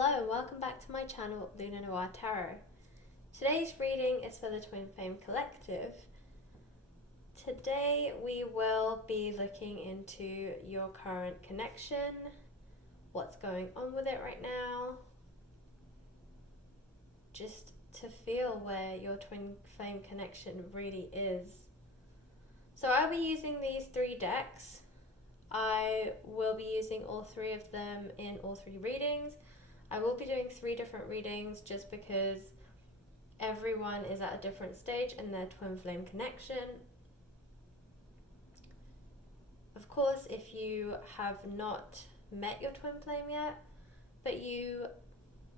Hello and welcome back to my channel, Luna Noir Tarot. Today's reading is for the Twin Flame Collective. Today we will be looking into your current connection, what's going on with it right now, just to feel where your Twin Flame connection really is. So I'll be using these 3 decks. I will be using all 3 of them in all 3 readings. I will be doing 3 different readings just because everyone is at a different stage in their twin flame connection. Of course, if you have not met your twin flame yet, but you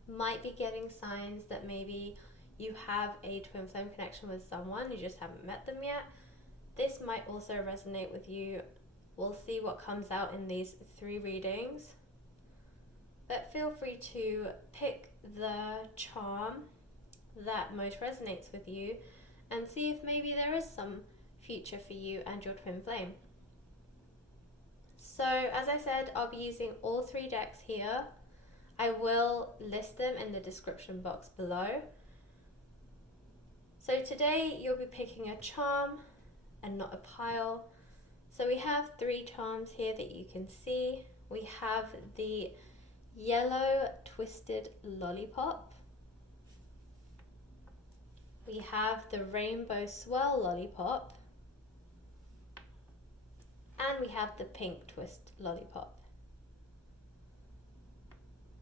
might be getting signs that maybe you have a twin flame connection with someone, you just haven't met them yet, this might also resonate with you. We'll see what comes out in these 3 readings. But feel free to pick the charm that most resonates with you and see if maybe there is some future for you and your twin flame. So as I said, I'll be using all 3 decks here. I will list them in the description box below. So today you'll be picking a charm and not a pile. So we have 3 charms here that you can see. We have the Yellow Twisted Lollipop. We have the Rainbow Swirl Lollipop. And we have the Pink Twist Lollipop.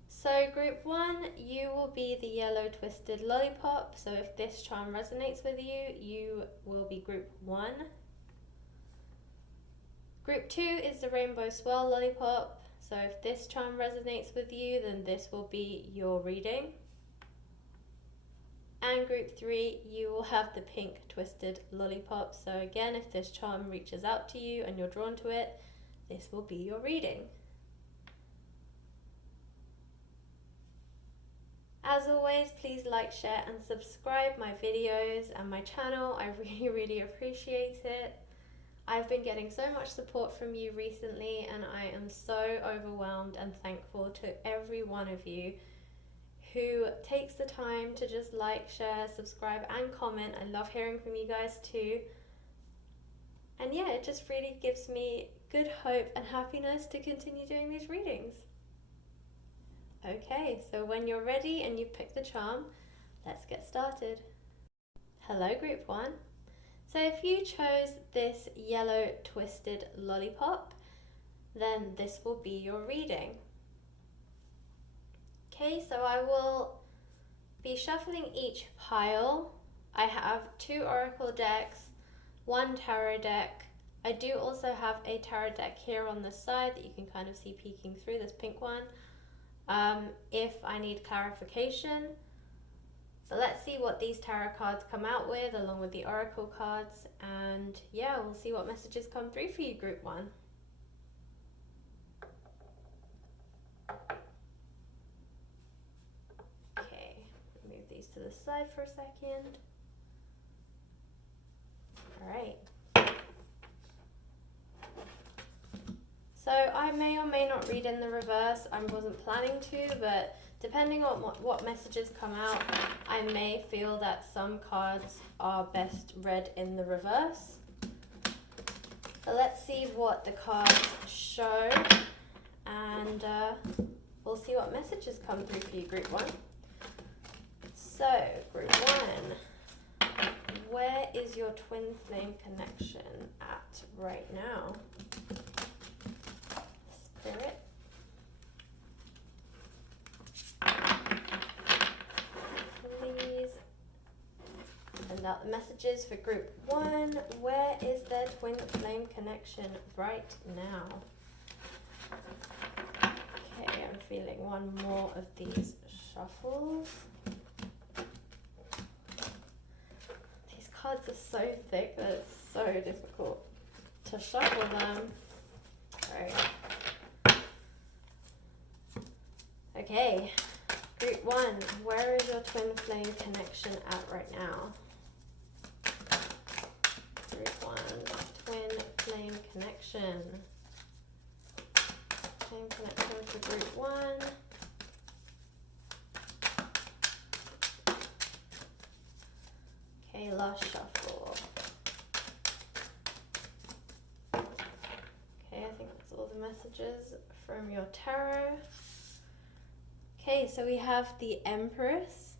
So group 1, you will be the Yellow Twisted Lollipop. So if this charm resonates with you, you will be group 1. Group 2 is the Rainbow Swirl Lollipop. So if this charm resonates with you, then this will be your reading. And group 3, you will have the Pink Twisted Lollipop. So again, if this charm reaches out to you and you're drawn to it, this will be your reading. As always, please like, share and subscribe my videos and my channel. I really appreciate it. I've been getting so much support from you recently and I am so overwhelmed and thankful to every one of you who takes the time to just like, share, subscribe and comment. I love hearing from you guys too. And yeah, it just really gives me good hope and happiness to continue doing these readings. Okay, so when you're ready and you've picked the charm, let's get started. Hello group 1. So if you chose this Yellow Twisted Lollipop, then this will be your reading. Okay, so I will be shuffling each pile. I have 2 oracle decks, 1 tarot deck. I do also have a tarot deck here on the side that you can kind of see peeking through, this pink one, if I need clarification. But let's see what these tarot cards come out with along with the oracle cards, and yeah, we'll see what messages come through for you group 1. Okay, move these to the side for a second. Alright. So I may or may not read in the reverse. I wasn't planning to, but depending on what messages come out, I may feel that some cards are best read in the reverse. So let's see what the cards show, and we'll see what messages come through for you, group 1. So, group 1, where is your twin flame connection at right now? Spirit. Please send out the messages for group 1. Where is their twin flame connection right now? Okay, I'm feeling one more of these shuffles. These cards are so thick that it's so difficult to shuffle them. Alright. Okay, group 1, where is your twin flame connection at right now? Group 1, twin flame connection. Flame connection for group 1. shuffle. Okay, I think that's all the messages from your tarot. Okay, so we have the Empress.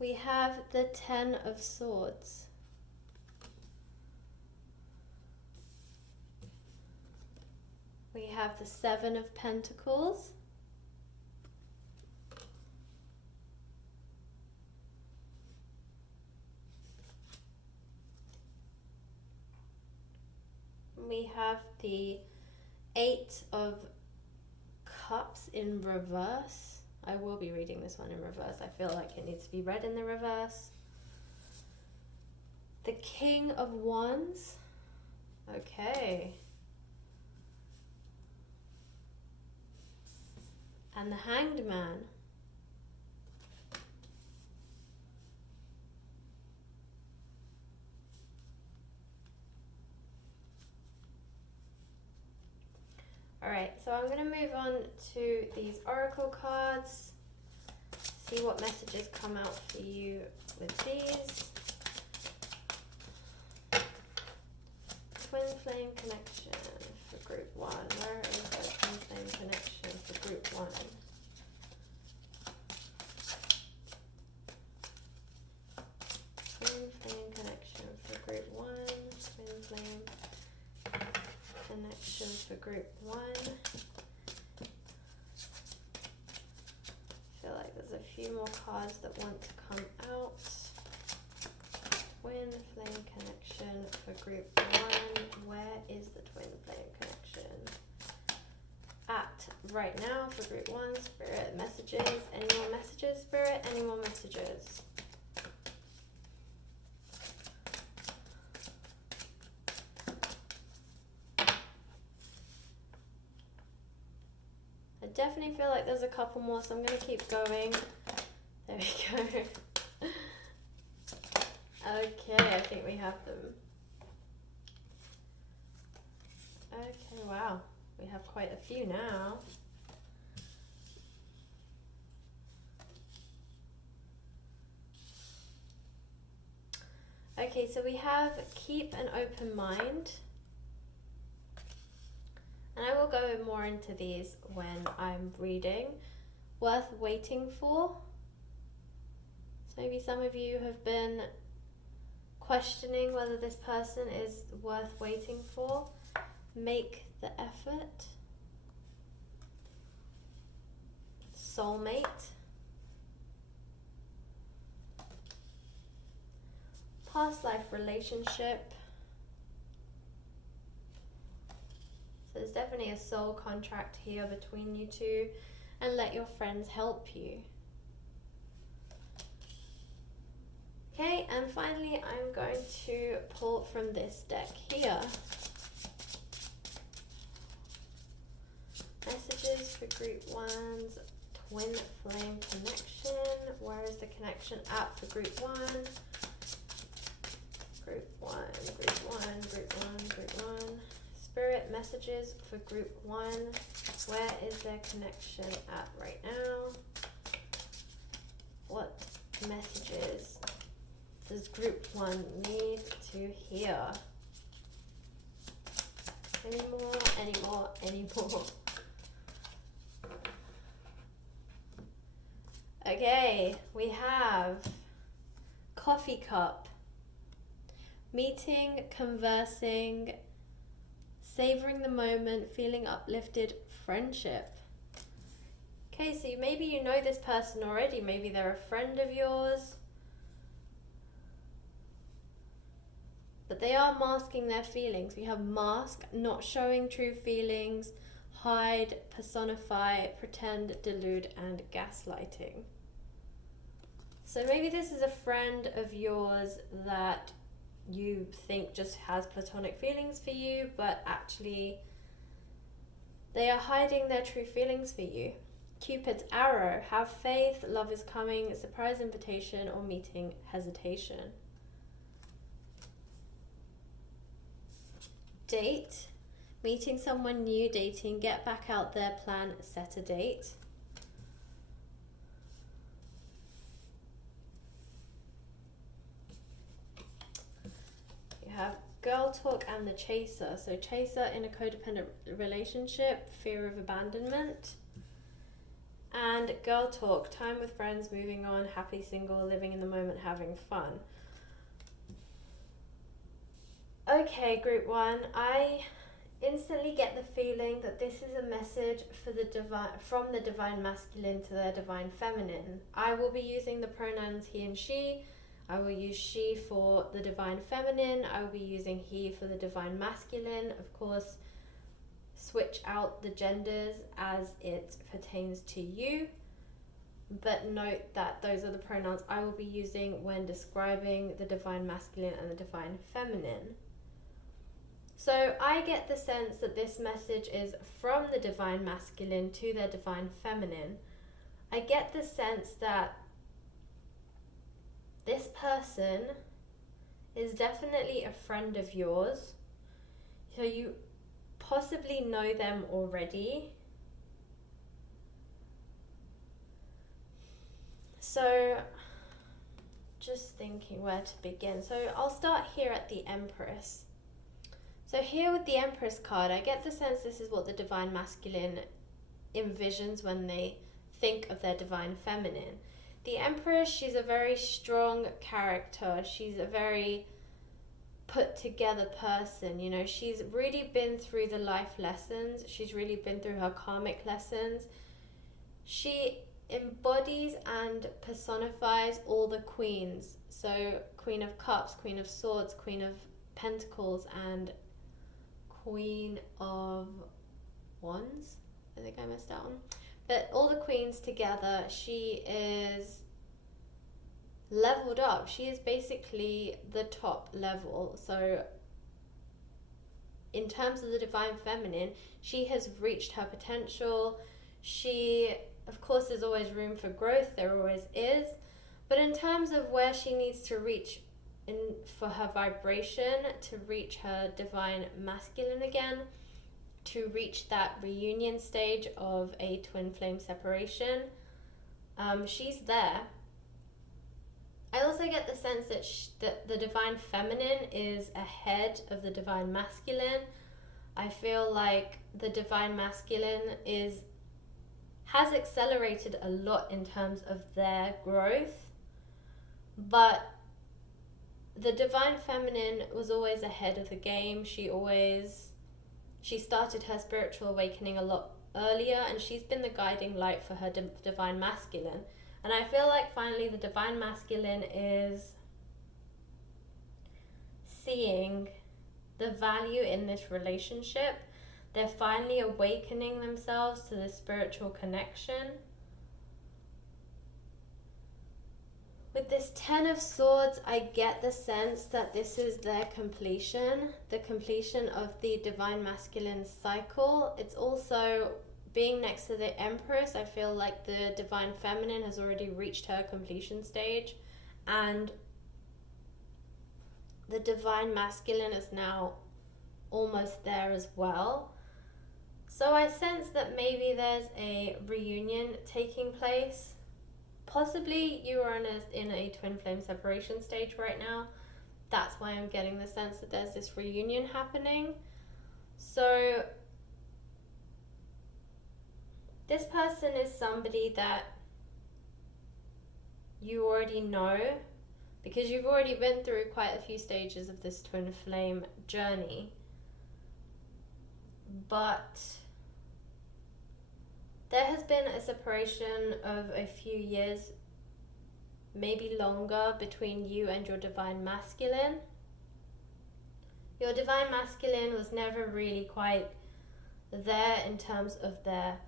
We have the Ten of Swords. We have the Seven of Pentacles. We have the Eight of Cups in reverse. I will be reading this one in reverse. I feel like it needs to be read in the reverse. The King of Wands. Okay. And the Hanged Man. Alright, so I'm going to move on to these oracle cards. See what messages come out for you with these. Twin Flame Connection for Group 1. Where is the Twin Flame Connection for Group 1? Twin Flame Connection for Group 1. Twin Flame Connection for Group 1. I feel like there's a few more cards that want to come out. Twin Flame Connection for Group 1. Where is the Twin Flame Connection? At right now for Group 1. Spirit messages. Any more messages, Spirit? Any more messages? I definitely feel like there's a couple more, so I'm going to keep going. There we go. Okay, I think we have them. Okay, wow. We have quite a few now. Okay, so we have keep an open mind. And I will go more into these when I'm reading. Worth waiting for. So maybe some of you have been questioning whether this person is worth waiting for. Make the effort. Soulmate. Past life relationship. So there's definitely a soul contract here between you two, and let your friends help you. Okay, and finally I'm going to pull from this deck here. Messages for Group 1's Twin Flame Connection. Where is the connection at for Group 1? Group 1, Group 1, Group 1, Group 1. Spirit messages for Group 1. Where is their connection at right now? What messages does Group 1 need to hear? Any more, any more, any more? Okay, we have Coffee Cup. Meeting, conversing, savoring the moment, feeling uplifted, friendship. Okay, so maybe you know this person already. Maybe they're a friend of yours. But they are masking their feelings. We have mask, not showing true feelings, hide, personify, pretend, delude, and gaslighting. So maybe this is a friend of yours that you think just has platonic feelings for you, but actually they are hiding their true feelings for you. Cupid's arrow, have faith, love is coming, surprise invitation, or meeting, hesitation. Date, meeting someone new, dating, get back out there, plan, set a date. girl talk and the chaser. So chaser in a codependent relationship, fear of abandonment. And girl talk, time with friends, moving on, happy single, living in the moment, having fun. Okay, group 1, I instantly get the feeling that this is a message for the from the divine masculine to their divine feminine. I will be using the pronouns he and she. I will use she for the divine feminine. I will be using he for the divine masculine. Of course, switch out the genders as it pertains to you. But note that those are the pronouns I will be using when describing the divine masculine and the divine feminine. So I get the sense that this message is from the divine masculine to their divine feminine. I get the sense that this person is definitely a friend of yours. So you possibly know them already. So just thinking where to begin. So I'll start here at the Empress. So here with the Empress card, I get the sense this is what the divine masculine envisions when they think of their divine feminine. The Empress, she's a very strong character. She's a very put together person. You know, she's really been through the life lessons. She's really been through her karmic lessons. She embodies and personifies all the queens. So Queen of Cups, Queen of Swords, Queen of Pentacles, and Queen of Wands. I think I missed out on. But all the queens together, she is leveled up. She is basically the top level. So in terms of the divine feminine, she has reached her potential. She, of course, there's always room for growth. There always is. But in terms of where she needs to reach for her vibration, to reach her divine masculine again, to reach that reunion stage of a twin flame separation, she's there. I also get the sense that the divine feminine is ahead of the divine masculine. I feel like the divine masculine has accelerated a lot in terms of their growth, but the divine feminine was always ahead of the game. She started her spiritual awakening a lot earlier, and she's been the guiding light for her divine masculine. And I feel like finally the divine masculine is seeing the value in this relationship. They're finally awakening themselves to the spiritual connection. With this Ten of Swords, I get the sense that this is their completion, the completion of the divine masculine cycle. It's also being next to the Empress. I feel like the divine feminine has already reached her completion stage, and the divine masculine is now almost there as well. So I sense that maybe there's a reunion taking place. Possibly you are in a twin flame separation stage right now. That's why I'm getting the sense that there's this reunion happening. So this person is somebody that you already know, because you've already been through quite a few stages of this twin flame journey. But there has been a separation of a few years, maybe longer, between you and your divine masculine. Your divine masculine was never really quite there in terms of their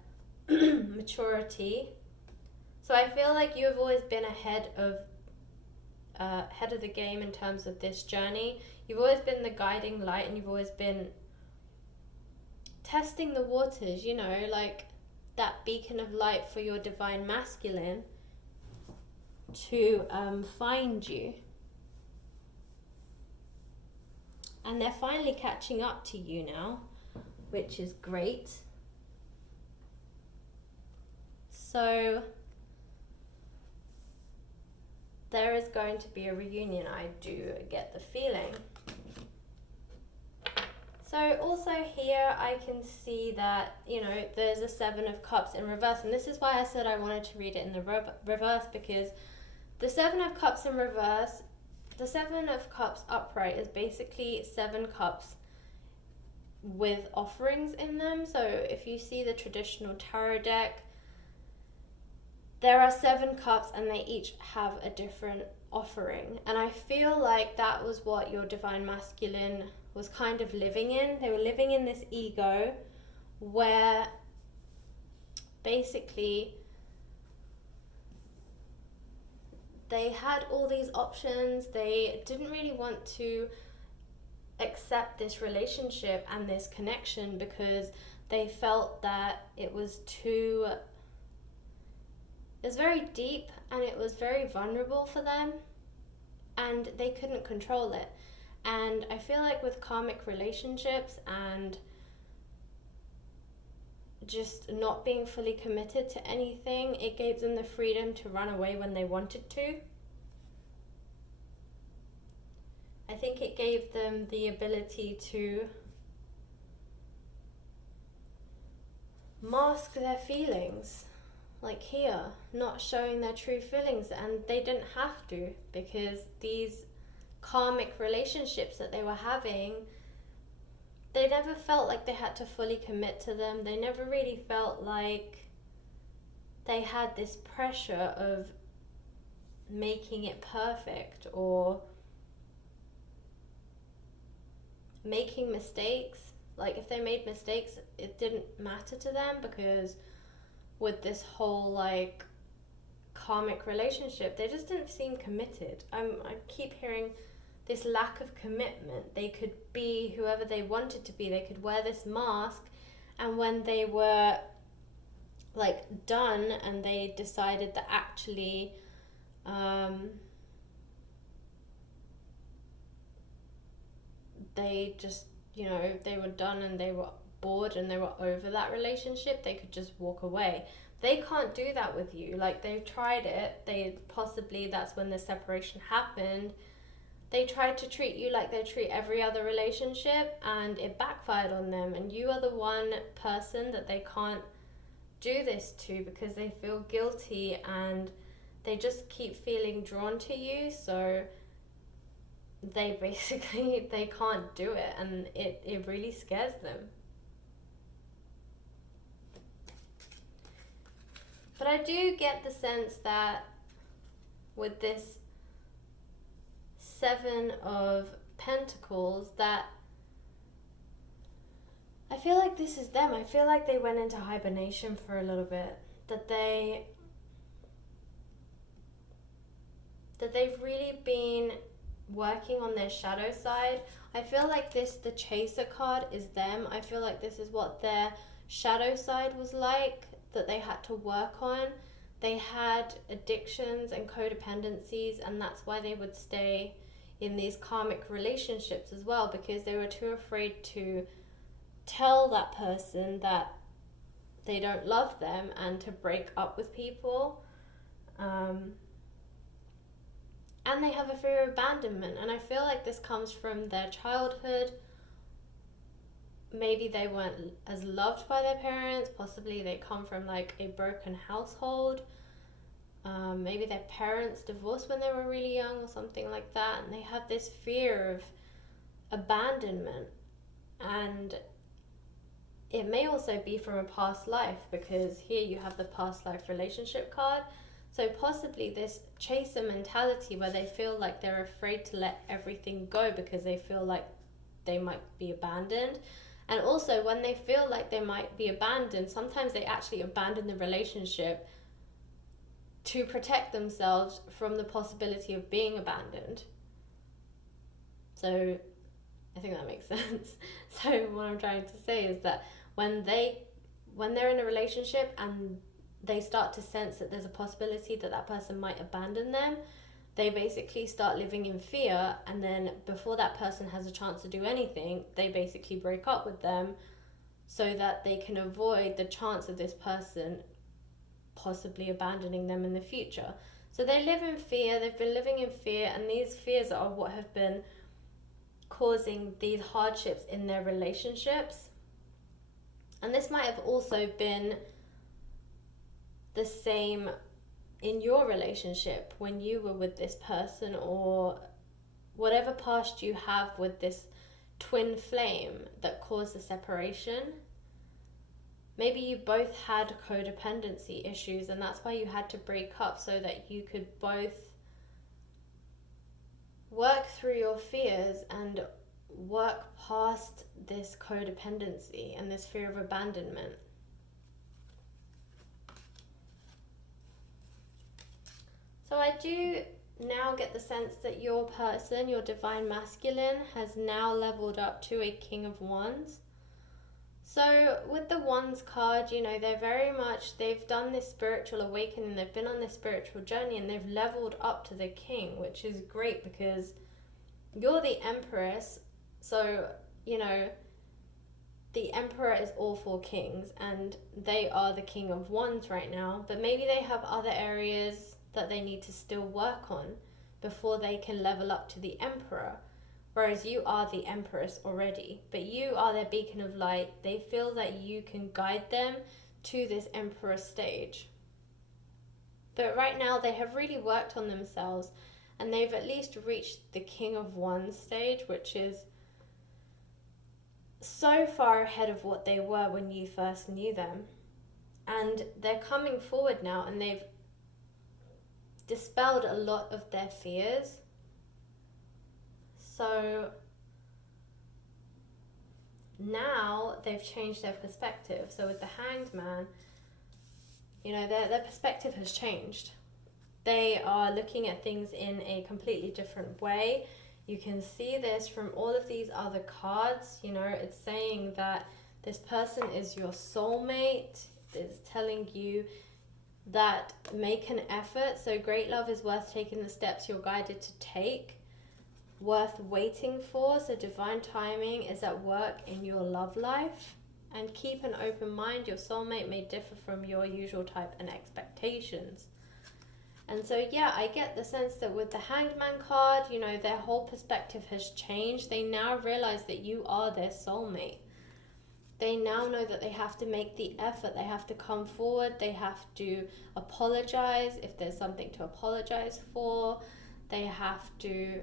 maturity. So I feel like you've always been ahead of the game in terms of this journey. You've always been the guiding light, and you've always been testing the waters, you know, like that beacon of light for your divine masculine to find you. And they're finally catching up to you now, which is great. So there is going to be a reunion. I do get the feeling. So also here I can see that, you know, there's a Seven of Cups in reverse. And this is why I said I wanted to read it in the reverse, because the Seven of Cups in reverse, the Seven of Cups upright is basically 7 cups with offerings in them. So if you see the traditional tarot deck, there are 7 cups and they each have a different offering. And I feel like that was what your Divine Masculine was kind of living in. They were living in this ego where basically they had all these options. They didn't really want to accept this relationship and this connection because they felt that it was very deep and it was very vulnerable for them and they couldn't control it. And I feel like with karmic relationships and just not being fully committed to anything, it gave them the freedom to run away when they wanted to. I think it gave them the ability to mask their feelings, like here, not showing their true feelings, and they didn't have to, because these karmic relationships that they were having, they never felt like they had to fully commit to them. They never really felt like they had this pressure of making it perfect or making mistakes. Like if they made mistakes, it didn't matter to them, because with this whole like karmic relationship, they just didn't seem committed. I keep hearing this lack of commitment. They could be whoever they wanted to be. They could wear this mask, and when they were like done and they decided that actually they just, you know, they were done and they were bored and they were over that relationship, they could just walk away. They can't do that with you. Like they've tried it. They possibly, that's when the separation happened. They tried to treat you like they treat every other relationship, and it backfired on them. And you are the one person that they can't do this to, because they feel guilty and they just keep feeling drawn to you. So they basically, they can't do it, and it really scares them. But I do get the sense that with this Seven of Pentacles, that I feel like this is them. I feel like they went into hibernation for a little bit. That they've really been working on their shadow side. I feel like the Chaser card is them. I feel like this is what their shadow side was like, that they had to work on. They had addictions and codependencies, and that's why they would stay in these karmic relationships as well, because they were too afraid to tell that person that they don't love them and to break up with people. And they have a fear of abandonment, and I feel like this comes from their childhood. Maybe they weren't as loved by their parents. Possibly they come from like a broken household. Maybe their parents divorced when they were really young or something like that, and they have this fear of abandonment. And it may also be from a past life, because here you have the past life relationship card. So possibly this chaser mentality, where they feel like they're afraid to let everything go because they feel like they might be abandoned. And also when they feel like they might be abandoned, sometimes they actually abandon the relationship to protect themselves from the possibility of being abandoned. So I think that makes sense. So what I'm trying to say is that when they're in a relationship and they start to sense that there's a possibility that that person might abandon them, they basically start living in fear, and then before that person has a chance to do anything, they basically break up with them so that they can avoid the chance of this person possibly abandoning them in the future. So they live in fear. They've been living in fear, and these fears are what have been causing these hardships in their relationships. And this might have also been the same in your relationship when you were with this person, or whatever past you have with this twin flame that caused the separation. Maybe you both had codependency issues, and that's why you had to break up, so that you could both work through your fears and work past this codependency and this fear of abandonment. So I do now get the sense that your person, your divine masculine, has now leveled up to a King of Wands. So with the Wands card, you know, they've done this spiritual awakening, they've been on this spiritual journey, and they've leveled up to the King, which is great because you're the Empress. So, you know, the Emperor is all 4 kings, and they are the King of Wands right now, but maybe they have other areas that they need to still work on before they can level up to the Emperor. Whereas you are the Empress already, but you are their beacon of light. They feel that you can guide them to this Emperor stage. But right now they have really worked on themselves, and they've at least reached the King of Wands stage, which is so far ahead of what they were when you first knew them. And they're coming forward now, and they've dispelled a lot of their fears. So now they've changed their perspective. So with the Hanged Man, you know, their perspective has changed. They are looking at things in a completely different way. You can see this from all of these other cards. You know, it's saying that this person is your soulmate. It's telling you that make an effort. So great love is worth taking the steps you're guided to take, worth waiting for. So divine timing is at work in your love life. And keep an open mind. Your soulmate may differ from your usual type and expectations. And so, yeah, I get the sense that with the Hanged Man card, you know, their whole perspective has changed. They now realize that you are their soulmate. They now know that they have to make the effort. They have to come forward. They have to apologize if there's something to apologize for. They have to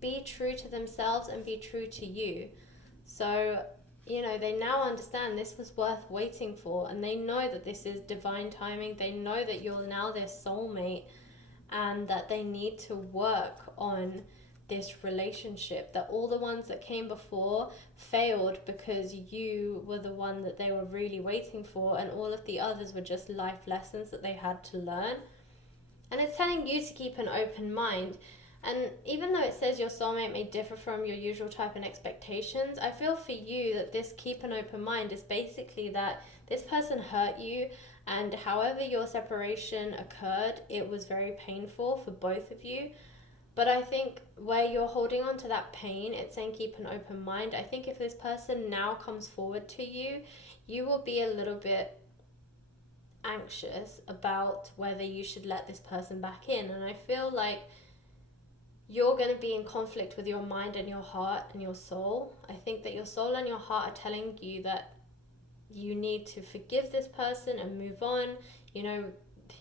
be true to themselves and be true to you. So, you know, they now understand this was worth waiting for, and they know that this is divine timing. They know that you're now their soulmate, and that they need to work on this relationship, that all the ones that came before failed because you were the one that they were really waiting for, and all of the others were just life lessons that they had to learn. And it's telling you to keep an open mind. And even though it says your soulmate may differ from your usual type and expectations, I feel for you that this keep an open mind is basically that this person hurt you, and however your separation occurred, it was very painful for both of you. But I think where you're holding on to that pain, it's saying keep an open mind. I think if this person now comes forward to you, you will be a little bit anxious about whether you should let this person back in. And I feel like you're going to be in conflict with your mind and your heart and your soul. I think that your soul and your heart are telling you that you need to forgive this person and move on. You know,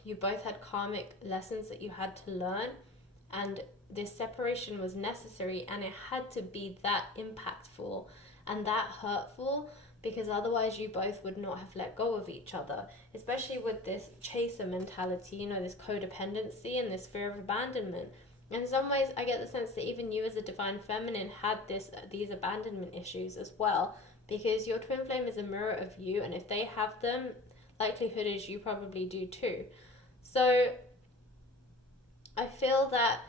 you both had karmic lessons that you had to learn, and this separation was necessary, and it had to be that impactful and that hurtful, because otherwise you both would not have let go of each other, especially with this chaser mentality, you know, this codependency and this fear of abandonment. In some ways, I get the sense that even you as a divine feminine had these abandonment issues as well, because your twin flame is a mirror of you, and if they have them, likelihood is you probably do too. So I feel that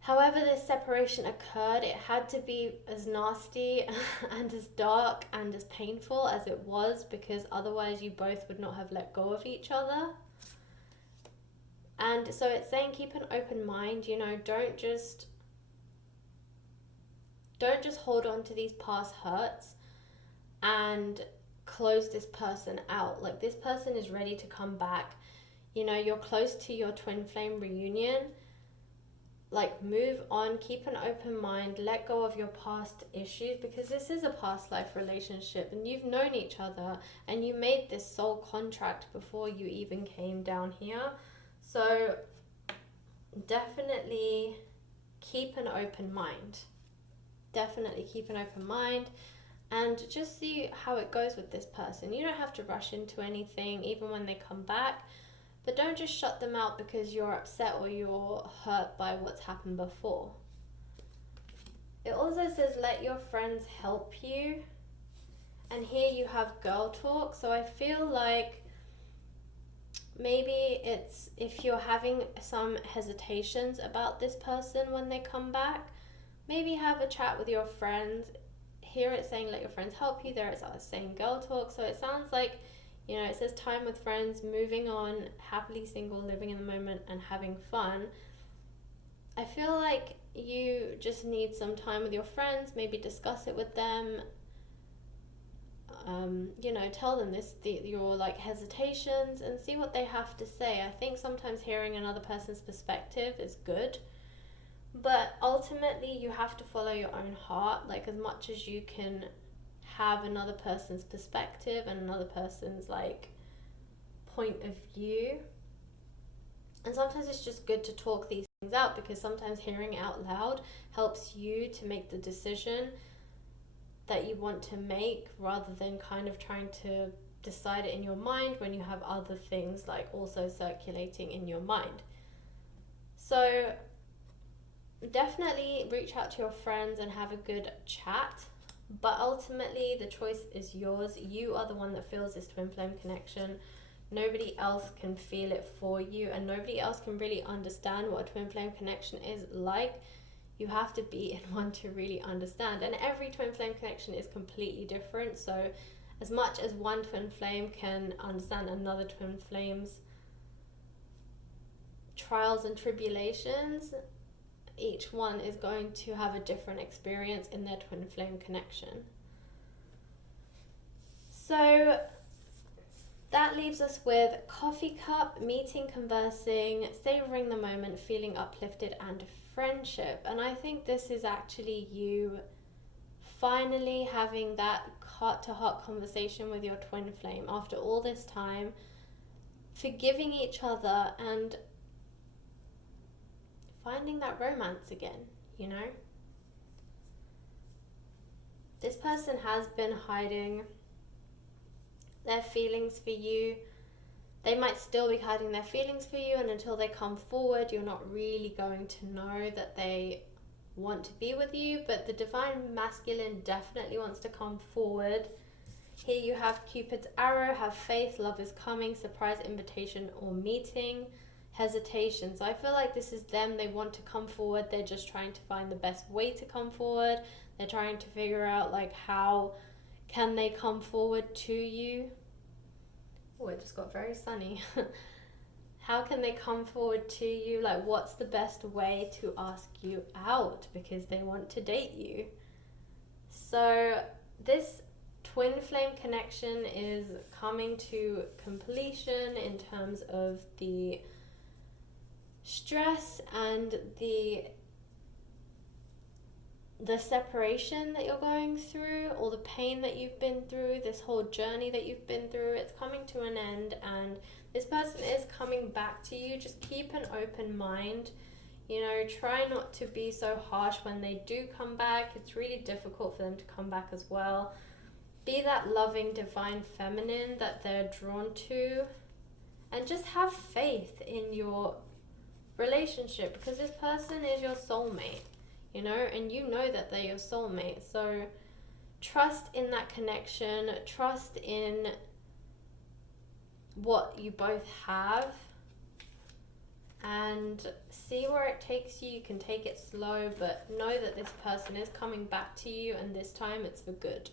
however this separation occurred, it had to be as nasty and as dark and as painful as it was, because otherwise you both would not have let go of each other. And so it's saying keep an open mind, you know, don't just hold on to these past hurts and close this person out. Like, this person is ready to come back. you know, you're close to your twin flame reunion, like move on, keep an open mind, let go of your past issues, because this is a past life relationship and you've known each other and you made this soul contract before you even came down here. So definitely keep an open mind. Definitely keep an open mind and just see how it goes with this person. You don't have to rush into anything, even when they come back. But don't just shut them out because you're upset or you're hurt by what's happened before. It also says let your friends help you. And here you have girl talk. So I feel like maybe it's if you're having some hesitations about this person when they come back, maybe have a chat with your friends. Here it's saying let your friends help you. There it's saying girl talk. So it sounds like, you know, it says time with friends, moving on, happily single, living in the moment, and having fun. I feel like you just need some time with your friends, maybe discuss it with them. You know, tell them your like hesitations and see what they have to say. I think sometimes hearing another person's perspective is good, but ultimately you have to follow your own heart. Like, as much as you can have another person's perspective and another person's like point of view, and sometimes it's just good to talk these things out, because sometimes hearing it out loud helps you to make the decision that you want to make, rather than kind of trying to decide it in your mind when you have other things like also circulating in your mind. So definitely reach out to your friends and have a good chat. But ultimately, the choice is yours. You are the one that feels this twin flame connection. Nobody else can feel it for you, and nobody else can really understand what a twin flame connection is like. You have to be in one to really understand. And every twin flame connection is completely different. So as much as one twin flame can understand another twin flame's trials and tribulations, each one is going to have a different experience in their twin flame connection. So that leaves us with coffee cup, meeting, conversing, savoring the moment, feeling uplifted, and friendship. And I think this is actually you finally having that heart-to-heart conversation with your twin flame after all this time, forgiving each other and finding that romance again, you know? This person has been hiding their feelings for you. They might still be hiding their feelings for you, and until they come forward, you're not really going to know that they want to be with you. But the divine masculine definitely wants to come forward. Here you have Cupid's arrow, have faith, love is coming, surprise invitation or meeting, hesitation. So I feel like this is them. They want to come forward. They're just trying to find the best way to come forward. They're trying to figure out like how can they come forward to you. Oh, it just got very sunny. How can they come forward to you? Like, what's the best way to ask you out, because they want to date you? So this twin flame connection is coming to completion in terms of the stress and the separation that you're going through, or the pain that you've been through, this whole journey that you've been through. It's coming to an end, and this person is coming back to you. Just keep an open mind. You know, try not to be so harsh when they do come back. It's really difficult for them to come back as well. Be that loving, divine feminine that they're drawn to, and just have faith in your relationship, because this person is your soulmate, you know, and you know that they're your soulmate. So trust in that connection, trust in what you both have, and see where it takes you. You can take it slow, but know that this person is coming back to you, and this time it's for good.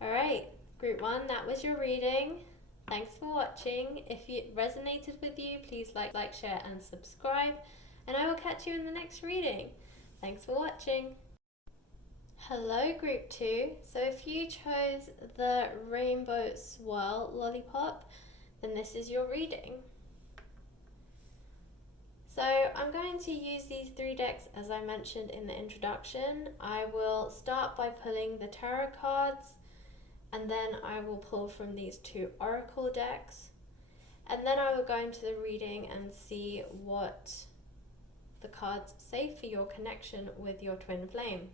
All right, group 1, that was your reading. Thanks for watching. If it resonated with you, please like, share, and subscribe. And I will catch you in the next reading. Thanks for watching. Hello, group 2. So if you chose the Rainbow Swirl Lollipop, then this is your reading. So I'm going to use these 3 decks as I mentioned in the introduction. I will start by pulling the tarot cards, and then I will pull from these 2 oracle decks, and then I will go into the reading and see what the cards say for your connection with your twin flame.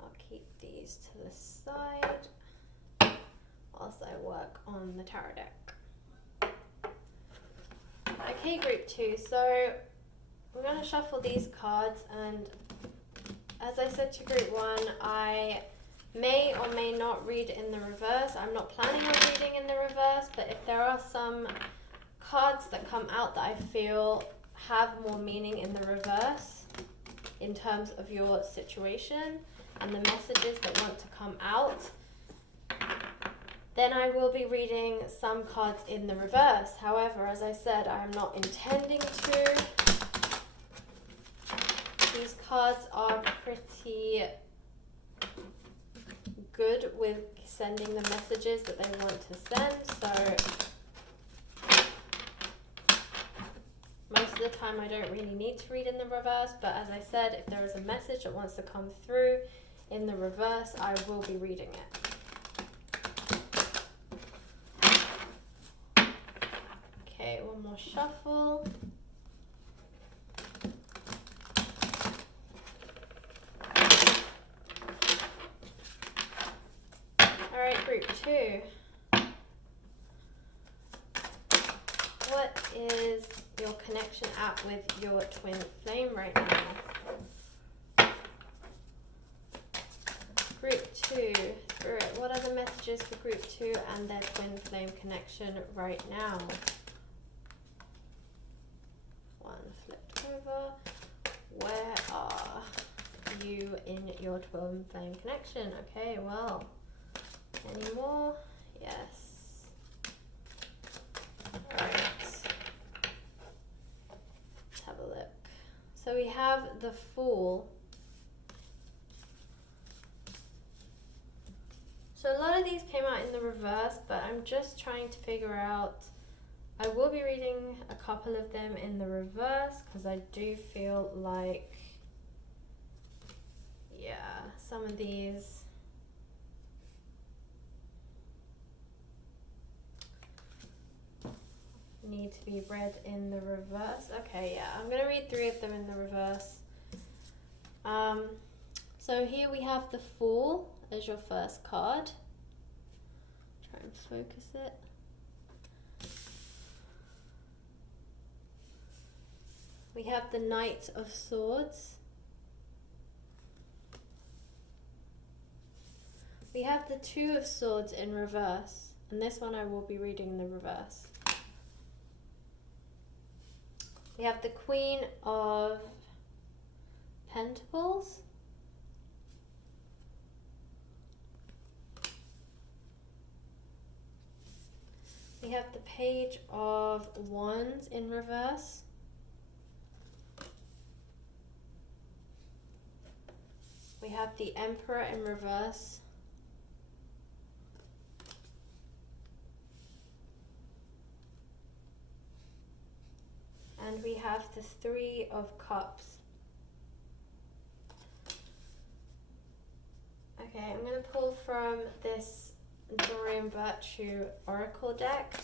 I'll keep these to the side whilst I work on the tarot deck. Okay, group 2. So we're going to shuffle these cards, and as I said to group 1, I may or may not read in the reverse. I'm not planning on reading in the reverse, but if there are some cards that come out that I feel have more meaning in the reverse in terms of your situation and the messages that want to come out, then I will be reading some cards in the reverse. However, as I said, I am not intending to. These cards are pretty good with sending the messages that they want to send, so most of the time I don't really need to read in the reverse, but as I said, if there is a message that wants to come through in the reverse, I will be reading it. Okay, one more shuffle. Alright, group 2. What is your connection at with your twin flame right now? Group 2, Spirit, what are the messages for group 2 and their twin flame connection right now? One flipped over. Where are you in your twin flame connection? Okay, well, any more? Yes. Alright. Let's have a look. So we have the Fool. So a lot of these came out in the reverse, but I'm just trying to figure out. I will be reading a couple of them in the reverse because I do feel like, yeah, some of these need to be read in the reverse. Okay, yeah, I'm going to read 3 of them in the reverse. So here we have the Fool as your first card. Try and focus it. We have the Knight of Swords. We have the 2 of Swords in reverse, and this one I will be reading in the reverse. We have the Queen of Pentacles. We have the Page of Wands in reverse. We have the Emperor in reverse. And we have the 3 of Cups. Okay, I'm going to pull from this Doreen Virtue Oracle deck.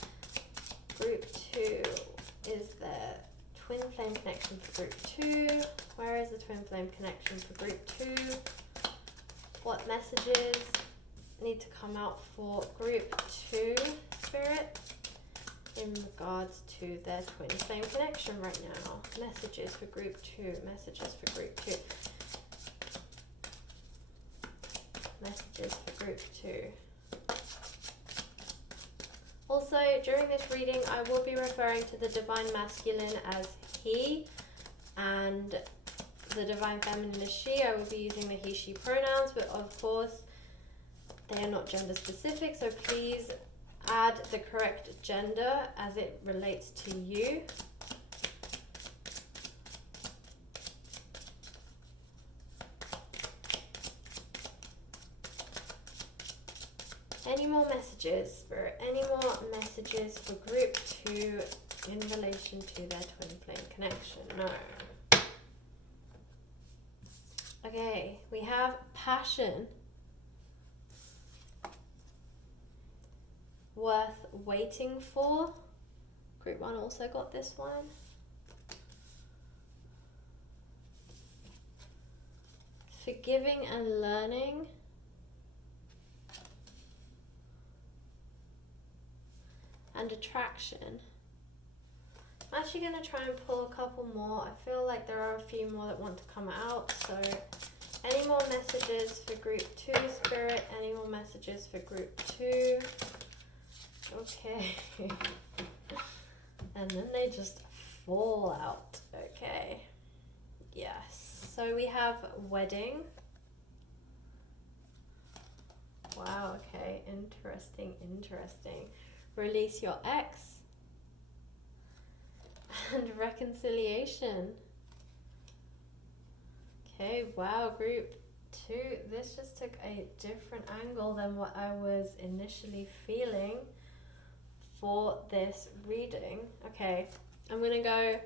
Group 2 is the Twin Flame connection for group 2. Where is the Twin Flame connection for group 2? What messages need to come out for group 2, Spirit, in regards to their Twin Flame connection right now? Messages for group 2, messages for group 2. Messages for group 2. Also, during this reading, I will be referring to the Divine Masculine as he, and the Divine Feminine as she. I will be using the he, she pronouns, but of course, they are not gender specific, so please add the correct gender as it relates to you. Any more messages, Spirit? Any more messages for group 2 in relation to their twin flame connection? No. Okay, we have passion. Worth waiting for. Group 1 also got this one. Forgiving and learning. And attraction. I'm actually going to try and pull a couple more. I feel like there are a few more that want to come out. So any more messages for group 2, Spirit? Any more messages for group 2? Okay. And then they just fall out. Okay. Yes. So we have wedding. Wow, okay. Interesting, interesting. Release your ex. And reconciliation. Okay, wow, group 2. This just took a different angle than what I was initially feeling for this reading. Okay, I'm going to go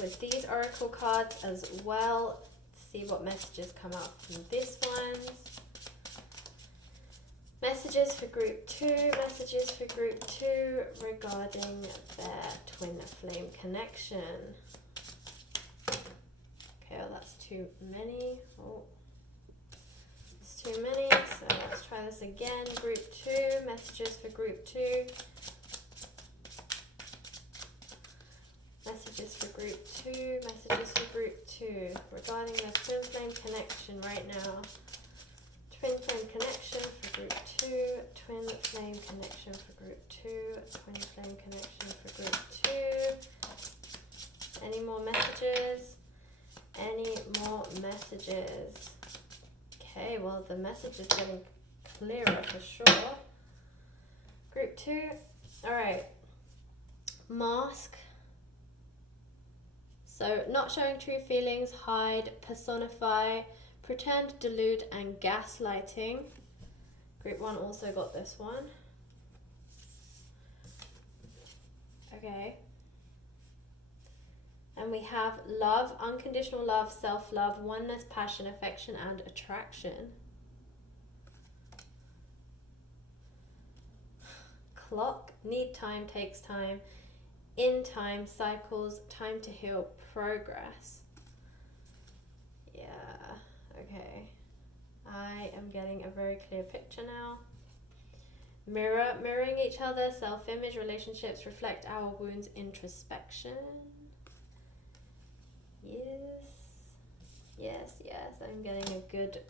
with these oracle cards as well. See what messages come out from this one. Messages for group 2, messages for group 2 regarding their twin flame connection. Okay, well that's too many. Oh, it's too many, so let's try this again. Group 2, messages for group 2. Messages for group 2, messages for group 2 regarding their twin flame connection right now. Twin flame connection for group 2, twin flame connection for group 2, twin flame connection for group 2. Any more messages? Any more messages? Okay, well the message is getting clearer for sure. Group 2, alright. Mask. So not showing true feelings, hide, personify, pretend, delude, and gaslighting. Group 1 also got this one. Okay. And we have love, unconditional love, self-love, oneness, passion, affection, and attraction. Clock, need time, takes time. In time, cycles, time to heal, progress. Yeah. Okay, I am getting a very clear picture now. Mirror, mirroring each other, self-image, relationships, reflect our wounds, introspection. Yes, yes, yes, I'm getting a good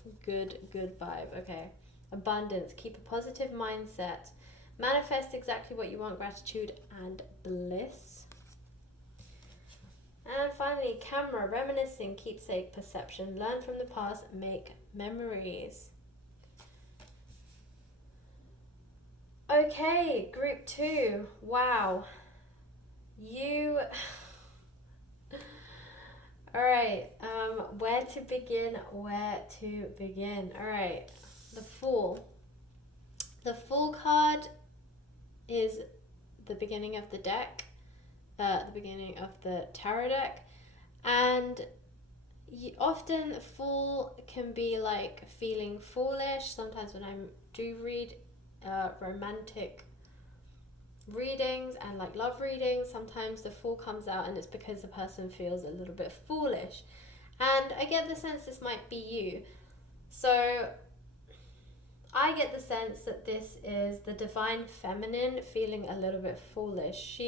vibe. Okay, abundance, keep a positive mindset, manifest exactly what you want, gratitude and bliss. And finally, camera, reminiscing, keepsake, perception, learn from the past, make memories. Okay, group 2, wow. You, all right, where to begin, all right, the Fool. The Fool card is the beginning of the deck. The beginning of the tarot deck, and often Fool can be like feeling foolish. Sometimes when I do read romantic readings and like love readings, sometimes the Fool comes out and it's because the person feels a little bit foolish, and I get the sense this might be you. So I get the sense that this is the divine feminine feeling a little bit foolish.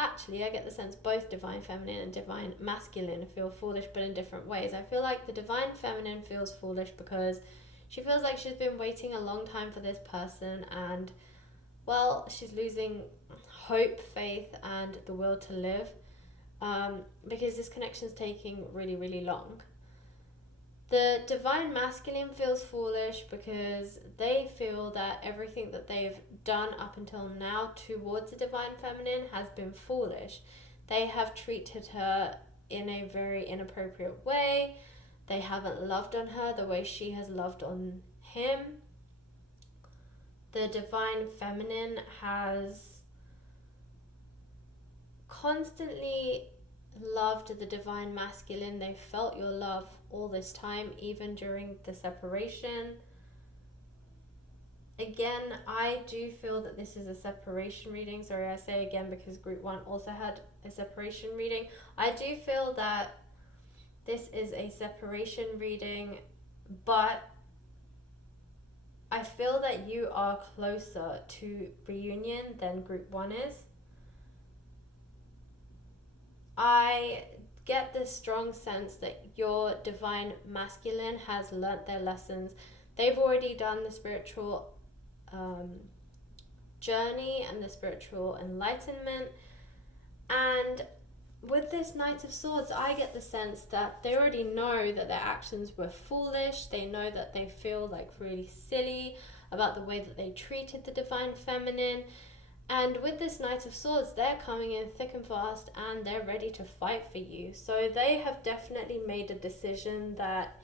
Actually, I get the sense both divine feminine and divine masculine feel foolish, but in different ways. I feel like the divine feminine feels foolish because she feels like she's been waiting a long time for this person, and, well, she's losing hope, faith, and the will to live, because this connection's taking really, really long. The divine masculine feels foolish because they feel that everything that they've done up until now towards the divine feminine has been foolish. They have treated her in a very inappropriate way. they haven't loved on her the way she has loved on him. The divine feminine has constantly loved the divine masculine. They felt your love all this time, even during the separation. Again, I do feel that this is a separation reading. Sorry, I say again because group 1 also had a separation reading. I do feel that this is a separation reading, but I feel that you are closer to reunion than group 1 is. I get this strong sense that your divine masculine has learnt their lessons. They've already done the spiritual journey and the spiritual enlightenment, and with this Knight of Swords, I get the sense that they already know that their actions were foolish. They know that they feel like really silly about the way that they treated the divine feminine. And with this Knight of Swords, they're coming in thick and fast and they're ready to fight for you. So they have definitely made a decision that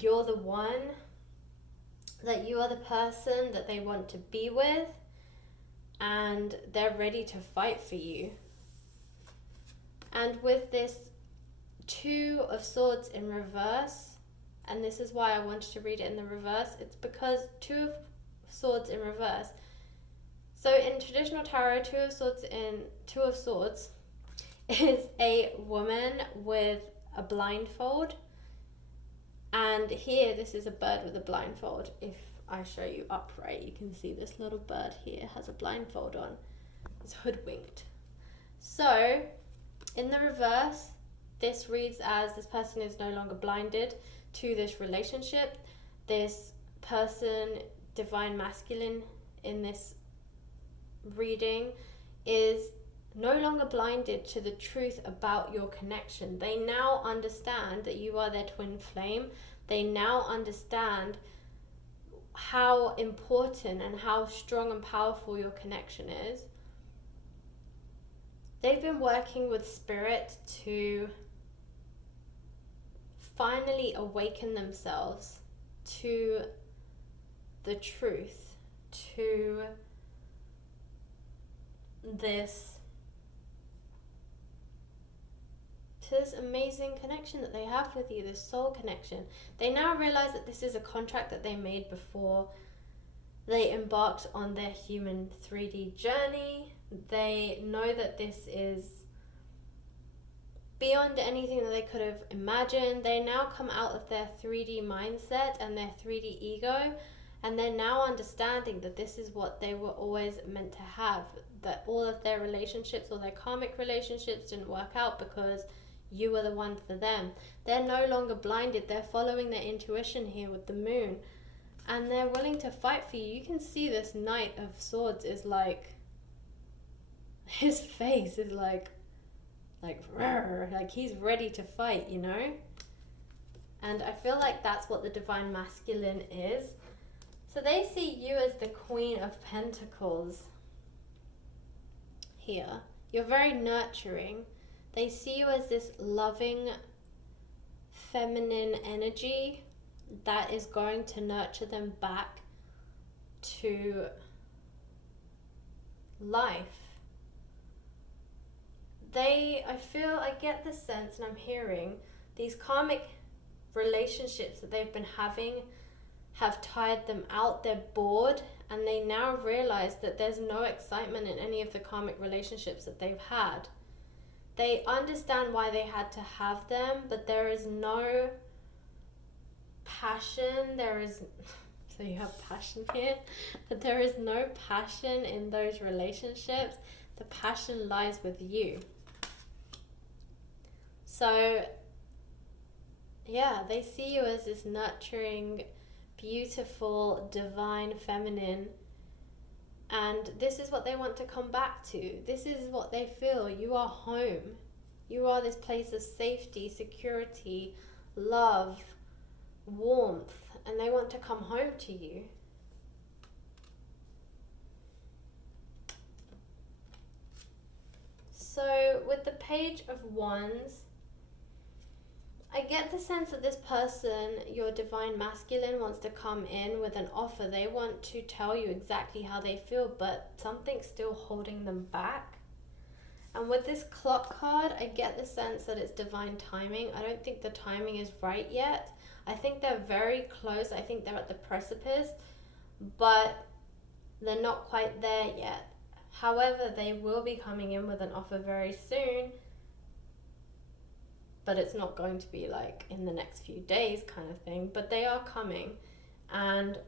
you're the one, that you are the person that they want to be with, and they're ready to fight for you. And with this 2 of Swords in reverse, and this is why I wanted to read it in the reverse, it's because 2 of Swords in reverse. So in traditional tarot, 2 of Swords is a woman with a blindfold. And here, this is a bird with a blindfold. If I show you upright, you can see this little bird here has a blindfold on. It's hoodwinked. So, in the reverse, this reads as this person is no longer blinded to this relationship. This person, divine masculine in this reading, is no longer blinded to the truth about your connection. They now understand that you are their twin flame. They now understand how important and how strong and powerful your connection is. They've been working with spirit to finally awaken themselves to the truth, to this amazing connection that they have with you, this soul connection. They now realize that this is a contract that they made before they embarked on their human 3D journey. They know that this is beyond anything that they could have imagined. They now come out of their 3D mindset and their 3D ego, and they're now understanding that this is what they were always meant to have, that all of their relationships or their karmic relationships didn't work out because you were the one for them. They're no longer blinded. They're following their intuition here with the moon, and they're willing to fight for you. You can see this Knight of Swords is like, his face is like rrr, like he's ready to fight, you know? And I feel like that's what the divine masculine is. So they see you as the Queen of Pentacles here. You're very nurturing. They see you as this loving, feminine energy that is going to nurture them back to life. I get the sense, and I'm hearing, these karmic relationships that they've been having have tired them out. They're bored, and they now realize that there's no excitement in any of the karmic relationships that they've had. They understand why they had to have them, but there is no passion. So you have passion here, but there is no passion in those relationships. The passion lies with you. So, yeah, they see you as this nurturing, beautiful, divine feminine. And this is what they want to come back to. This is what they feel. You are home. You are this place of safety, security, love, warmth. And they want to come home to you. So with the Page of Wands, I get the sense that this person, your divine masculine, wants to come in with an offer. They want to tell you exactly how they feel, but something's still holding them back. And with this clock card, I get the sense that it's divine timing. I don't think the timing is right yet. I think they're very close. I think they're at the precipice, but they're not quite there yet. However, they will be coming in with an offer very soon, but it's not going to be like in the next few days kind of thing. But they are coming, and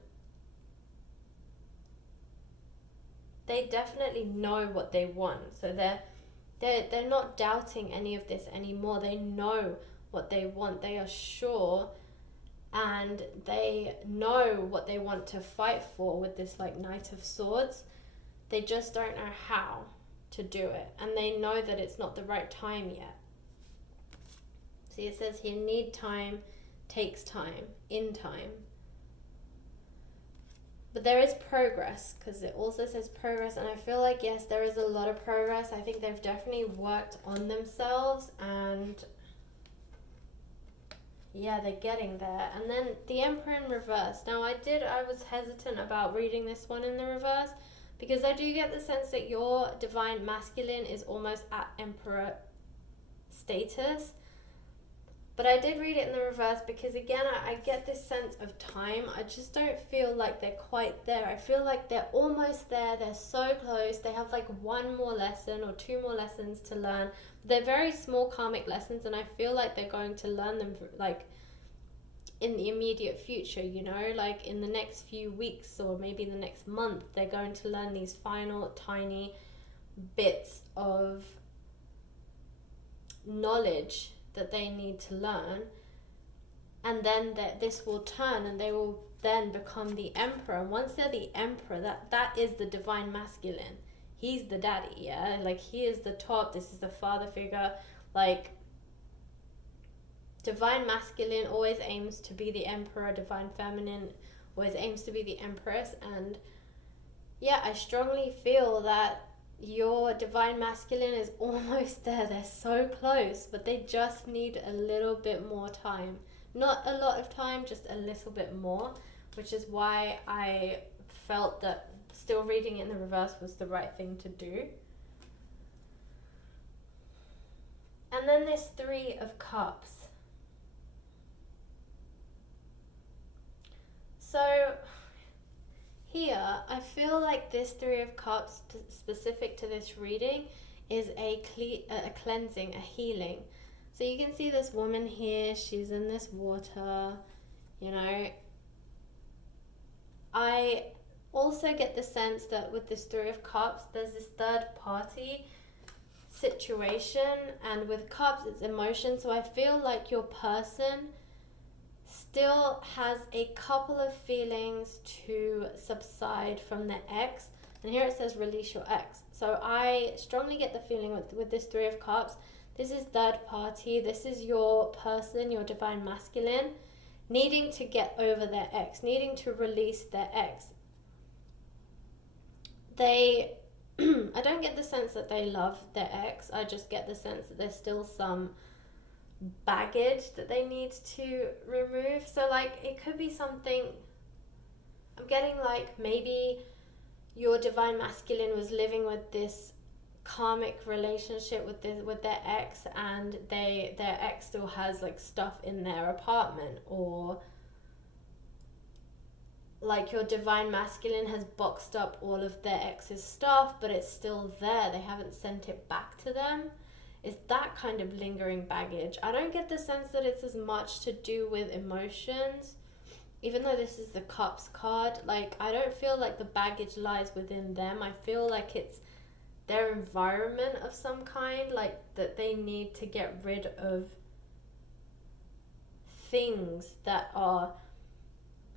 they definitely know what they want. So they're not doubting any of this anymore. They know what they want. They are sure, and they know what they want to fight for with this like Knight of Swords. They just don't know how to do it, and they know that it's not the right time yet. See, it says here, need time, takes time, in time. But there is progress, because it also says progress, and I feel like, yes, there is a lot of progress. I think they've definitely worked on themselves, and yeah, they're getting there. And then the Emperor in reverse. Now, I was hesitant about reading this one in the reverse, because I do get the sense that your divine masculine is almost at Emperor status. But I did read it in the reverse because, again, I get this sense of time. I just don't feel like they're quite there. I feel like they're almost there. They're so close. They have like one more lesson or two more lessons to learn. They're very small karmic lessons, and I feel like they're going to learn them like in the immediate future, you know, like in the next few weeks or maybe the next month. They're going to learn these final tiny bits of knowledge that they need to learn, and then this will turn, and they will then become the Emperor. And once they're the Emperor, that is the divine masculine. He's the daddy, yeah, like he is the top. This is the father figure. Like, divine masculine always aims to be the Emperor. Divine feminine always aims to be the Empress. And yeah, I strongly feel that your divine masculine is almost there. They're so close, but they just need a little bit more time. Not a lot of time, just a little bit more, which is why I felt that still reading it in the reverse was the right thing to do. And then this Three of Cups. So here, I feel like this Three of Cups, specific to this reading, is a cleansing, a healing. So you can see this woman here, she's in this water, you know. I also get the sense that with this Three of Cups, there's this third party situation, and with cups, it's emotion. So I feel like your person still has a couple of feelings to subside from their ex. And here it says release your ex. So I strongly get the feeling with this Three of Cups, this is third party. This is your person, your divine masculine, needing to get over their ex, needing to release their ex. I don't get the sense that they love their ex. I just get the sense that there's still some baggage that they need to remove. So like, it could be something, I'm getting like maybe your divine masculine was living with this karmic relationship with their ex, and their ex still has like stuff in their apartment, or like your divine masculine has boxed up all of their ex's stuff, but it's still there. They haven't sent it back to them. It's that kind of lingering baggage. I don't get the sense that it's as much to do with emotions, even though this is the Cups card. Like, I don't feel like the baggage lies within them. I feel like it's their environment of some kind, like that they need to get rid of things that are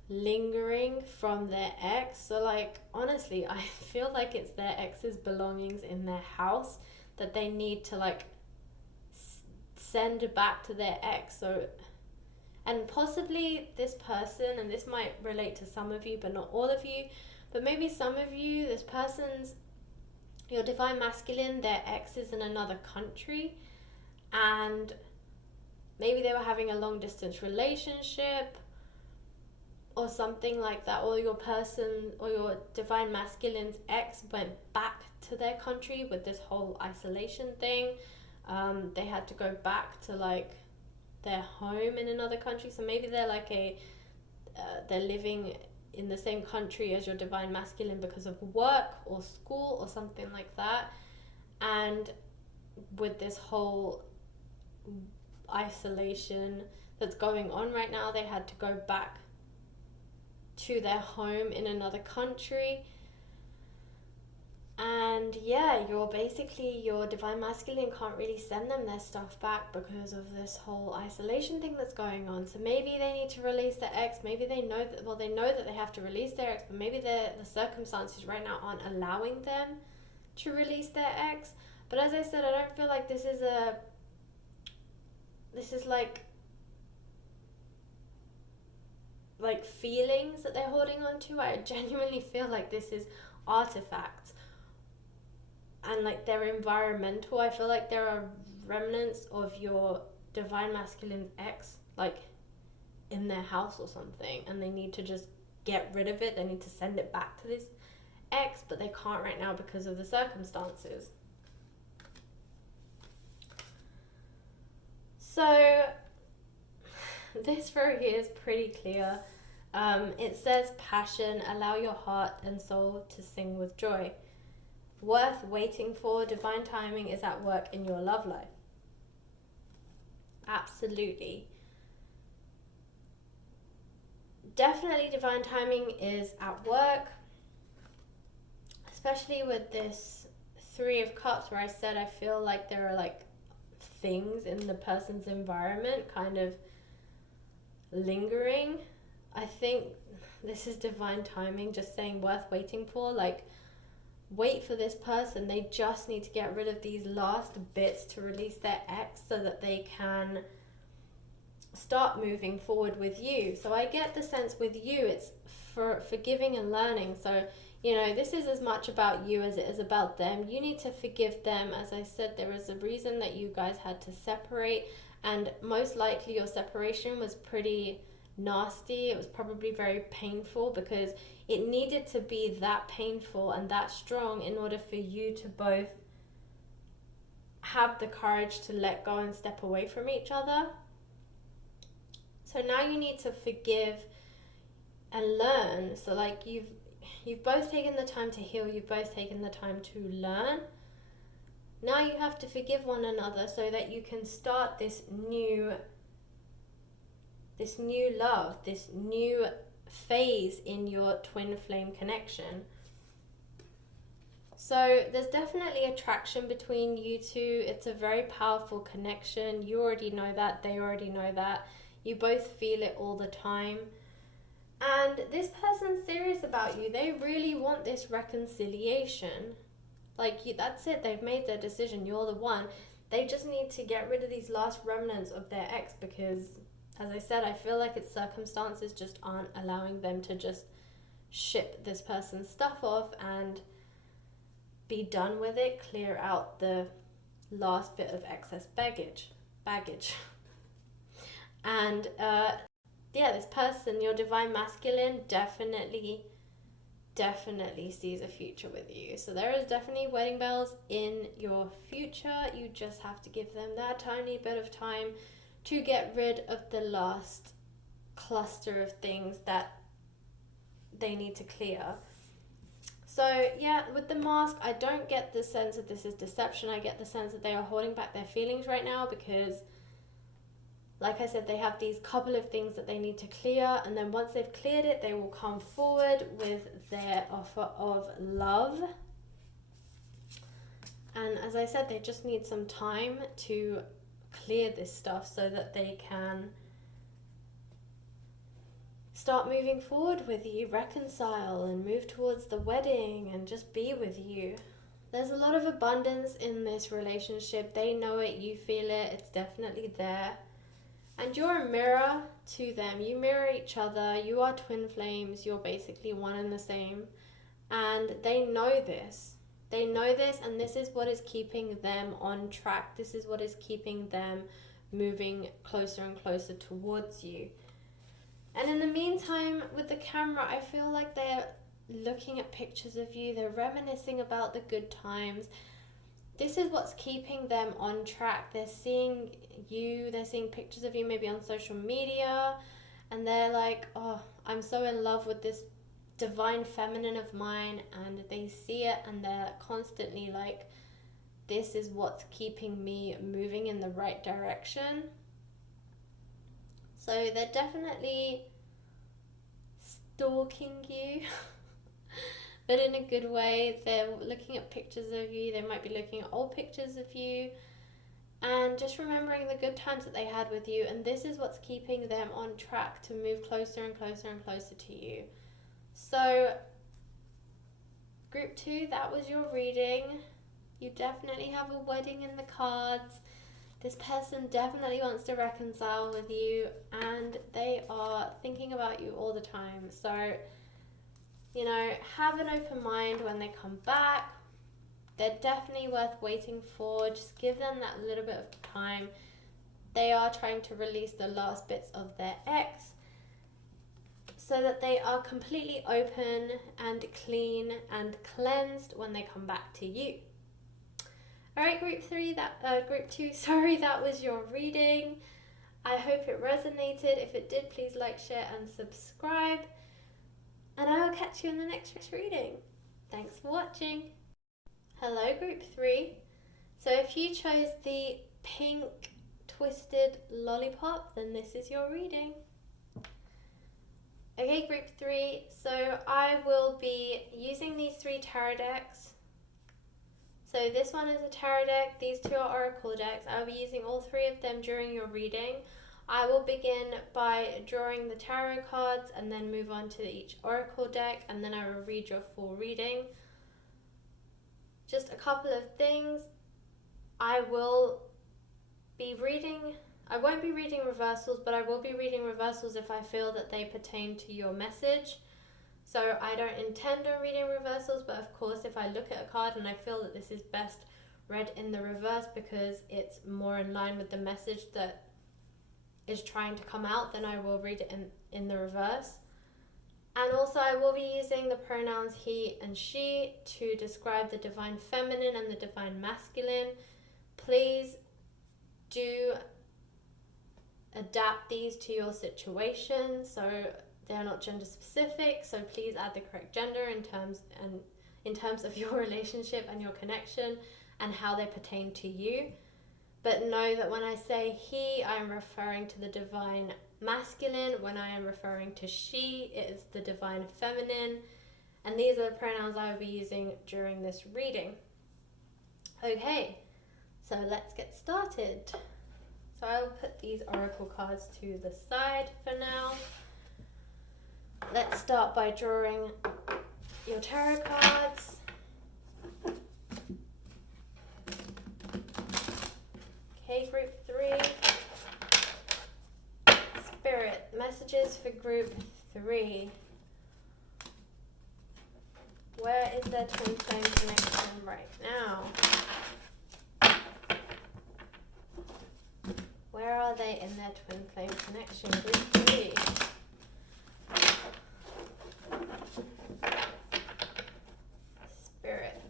lingering from their ex. So like, honestly, I feel like it's their ex's belongings in their house that they need to like send back to their ex. So, and possibly this person, and this might relate to some of you but not all of you, but maybe some of you, this person's, your divine masculine, their ex is in another country, and maybe they were having a long distance relationship or something like that, or your person or your divine masculine's ex went back to their country with this whole isolation thing. They had to go back to like their home in another country, so maybe they're like they're living in the same country as your divine masculine because of work or school or something like that. And with this whole isolation that's going on right now, they had to go back to their home in another country. And yeah, your divine masculine can't really send them their stuff back because of this whole isolation thing that's going on. So maybe they need to release their ex. Maybe they know that they have to release their ex, but maybe the circumstances right now aren't allowing them to release their ex. But as I said, I don't feel like this is like feelings that they're holding on to. I genuinely feel like this is artifacts and like they're environmental. I feel like there are remnants of your divine masculine ex like in their house or something, and they need to just get rid of it. They need to send it back to this ex, but they can't right now because of the circumstances. So this row here is pretty clear. It says passion, allow your heart and soul to sing with joy. Worth waiting for, divine timing is at work in your love life. Absolutely. Definitely divine timing is at work, especially with this Three of Cups where I said I feel like there are like things in the person's environment kind of lingering. I think this is divine timing, just saying worth waiting for. Like, wait for this person. They just need to get rid of these last bits to release their ex so that they can start moving forward with you. So I get the sense with you it's for forgiving and learning. So, you know, this is as much about you as it is about them. You need to forgive them. As I said, there is a reason that you guys had to separate, and most likely your separation was pretty nasty. It was probably very painful because it needed to be that painful and that strong in order for you to both have the courage to let go and step away from each other. So now you need to forgive and learn. So like you've both taken the time to heal, you've both taken the time to learn. Now you have to forgive one another so that you can start this new love, this new phase in your twin flame connection. So there's definitely attraction between you two. It's a very powerful connection. You already know that. They already know that. You both feel it all the time. And this person's serious about you. They really want this reconciliation. Like, that's it. They've made their decision. You're the one. They just need to get rid of these last remnants of their ex because, as I said, I feel like its circumstances just aren't allowing them to just ship this person's stuff off and be done with it, clear out the last bit of excess baggage. And this person, your divine masculine, definitely sees a future with you. So there is definitely wedding bells in your future. You just have to give them that tiny bit of time to get rid of the last cluster of things that they need to clear. So yeah, with the mask, I don't get the sense that this is deception. I get the sense that they are holding back their feelings right now because, like I said, they have these couple of things that they need to clear, and then once they've cleared it, they will come forward with their offer of love. And as I said, they just need some time to clear this stuff so that they can start moving forward with you, reconcile and move towards the wedding and just be with you. There's a lot of abundance in this relationship. They know it, you feel it, it's definitely there. And you're a mirror to them. You mirror each other. You are twin flames. You're basically one and the same. And they know this. They know this, and this is what is keeping them on track. This is what is keeping them moving closer and closer towards you. And in the meantime, with the camera, I feel like they're looking at pictures of you, they're reminiscing about the good times. This is what's keeping them on track. They're seeing you, they're seeing pictures of you maybe on social media, and they're like, oh, I'm so in love with this divine feminine of mine, and they see it and they're constantly like, this is what's keeping me moving in the right direction. So they're definitely stalking you, but in a good way. They're looking at pictures of you, they might be looking at old pictures of you, and just remembering the good times that they had with you, and this is what's keeping them on track to move closer and closer and closer to you. So, group 2, that was your reading. You definitely have a wedding in the cards. This person definitely wants to reconcile with you, and they are thinking about you all the time. So, you know, have an open mind when they come back. They're definitely worth waiting for. Just give them that little bit of time. They are trying to release the last bits of their ex so that they are completely open and clean and cleansed when they come back to you. All right, group 2, sorry, that was your reading. I hope it resonated. If it did, please like, share, and subscribe. And I will catch you in the next reading. Thanks for watching. Hello, group 3. So if you chose the pink twisted lollipop, then this is your reading. Okay, group 3. So I will be using these 3 tarot decks. So this one is a tarot deck, these 2 are oracle decks. I'll be using all 3 of them during your reading. I will begin by drawing the tarot cards and then move on to each oracle deck, and then I will read your full reading. Just a couple of things. I won't be reading reversals, but I will be reading reversals if I feel that they pertain to your message. So I don't intend on reading reversals, but of course if I look at a card and I feel that this is best read in the reverse because it's more in line with the message that is trying to come out, then I will read it in the reverse. And also I will be using the pronouns he and she to describe the divine feminine and the divine masculine. Please do adapt these to your situation. So they're not gender specific, so please add the correct gender in terms of your relationship and your connection and how they pertain to you. But know that when I say he, I am referring to the divine masculine. When I am referring to she, it is the divine feminine. And these are the pronouns I will be using during this reading. Okay, so let's get started. So I will put these oracle cards to the side for now. Let's start by drawing your tarot cards. Okay, group 3. Spirit, messages for group 3. Where is their twin flame connection right now? Where are they in their twin flame connection? Group 3. Spirit.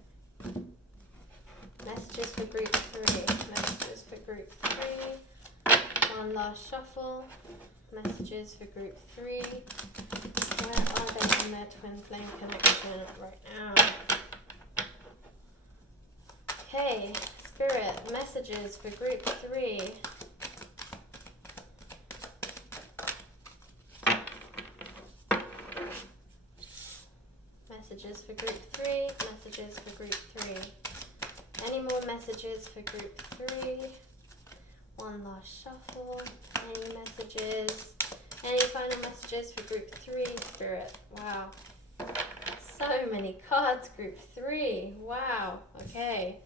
Messages for group 3. Messages for group 3. One last shuffle. Messages for group 3. Where are they in their twin flame connection right now? Okay, Spirit, messages for group 3. Messages for group 3, messages for group 3. Any more messages for group 3? One last shuffle. Any messages? Any final messages for group 3, Spirit? Wow. So many cards, group 3. Wow. Okay.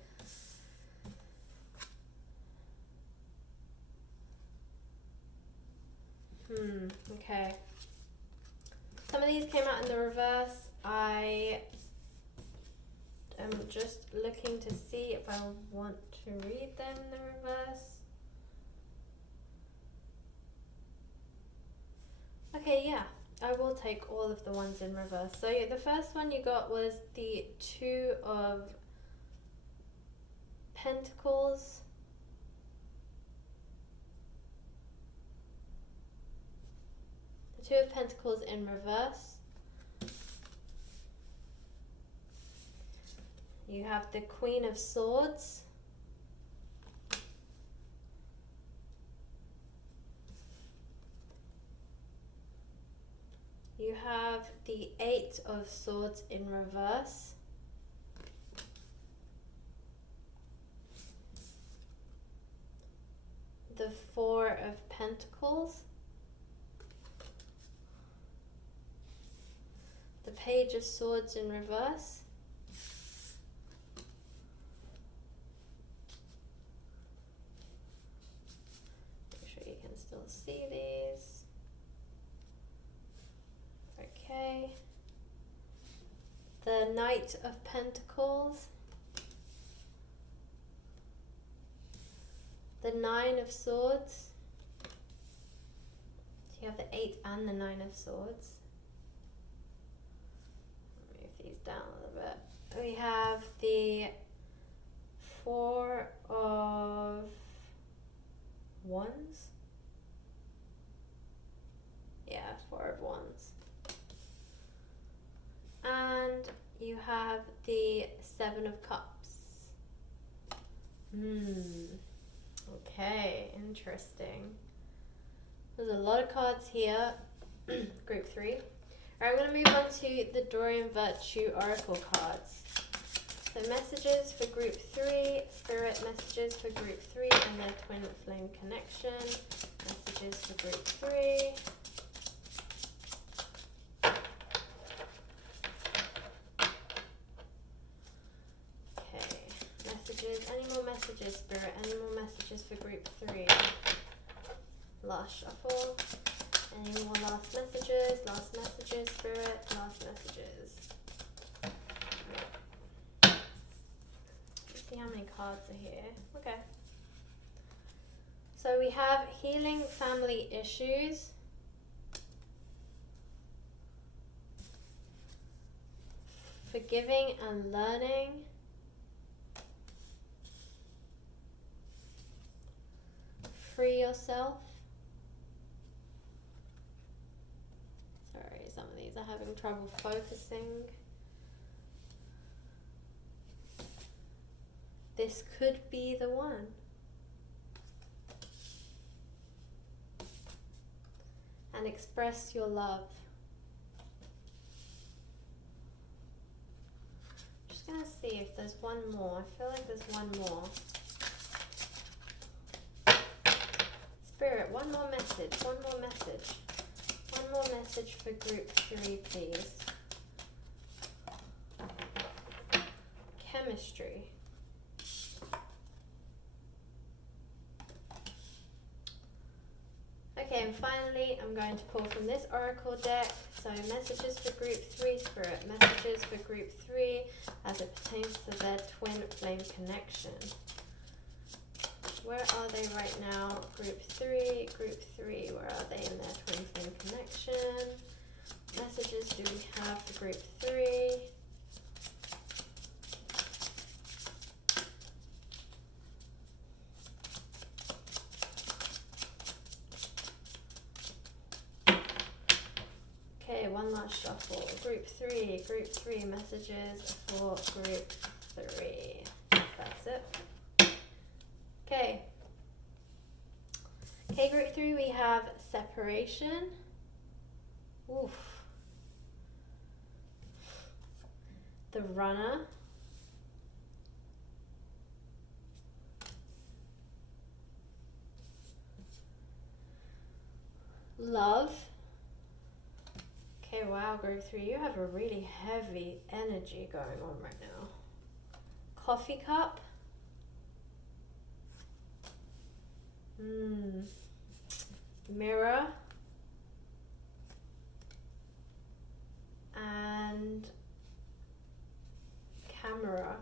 Okay. Some of these came out in the reverse. I am just looking to see if I want to read them in the reverse. Okay, yeah, I will take all of the ones in reverse. So the first one you got was the Two of Pentacles. The Two of Pentacles in reverse. You have the Queen of Swords. You have the Eight of Swords in reverse. The Four of Pentacles. The Page of Swords in reverse. Make sure you can still see these. Okay. The Knight of Pentacles. The Nine of Swords. So you have the Eight and the Nine of Swords. Move these down a little bit. We have the Four of Wands. Yeah, Four of Wands. And you have the Seven of Cups. Okay, interesting. There's a lot of cards here. Group 3. Alright, I'm going to move on to the Dorian Virtue Oracle cards. So messages for Group 3, Spirit messages for Group 3 and their Twin Flame connection. Messages for Group 3. Any more messages, Spirit? Any more messages for Group 3? Last shuffle. Any more last messages? Last messages, Spirit? Last messages. Let's see how many cards are here. Okay. So we have healing family issues. Forgiving and learning. Free yourself. Sorry, some of these are having trouble focusing. This could be the one. And express your love. Just gonna see if there's one more. I feel like there's one more. Spirit, one more message, one more message. One more message for Group 3, please. Chemistry. Okay, and finally, I'm going to pull from this Oracle deck. So messages for Group 3, Spirit. Messages for Group 3 as it pertains to their Twin Flame connection. Where are they right now? Group 3, where are they in their Twin Flame connection? Messages do we have for Group 3? Okay, one last shuffle. Group 3, messages for Group 3. That's it. Okay. Okay, Group 3, we have Seperation. Oof. The Runner. Love. Okay, wow, Group 3, you have a really heavy energy going on right now. Coffee Cup. Mirror. And Camera.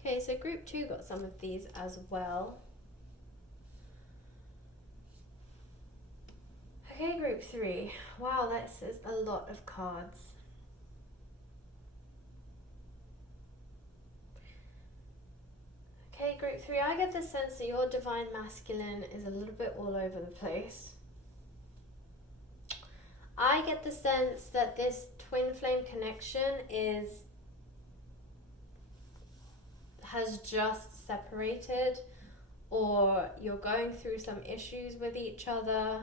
Okay, so Group 2 got some of these as well. Okay, group 3. Wow, this is a lot of cards. Okay, group 3, I get the sense that your divine masculine is a little bit all over the place. I get the sense that this twin flame connection has just separated, or you're going through some issues with each other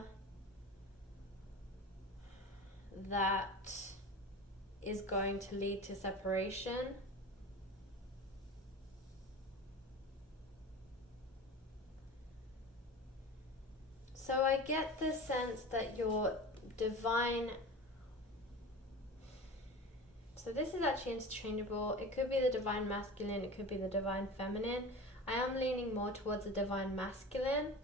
that is going to lead to separation. So I get the sense that your divine, so this is actually interchangeable. It could be the divine masculine, it could be the divine feminine. I am leaning more towards the divine masculine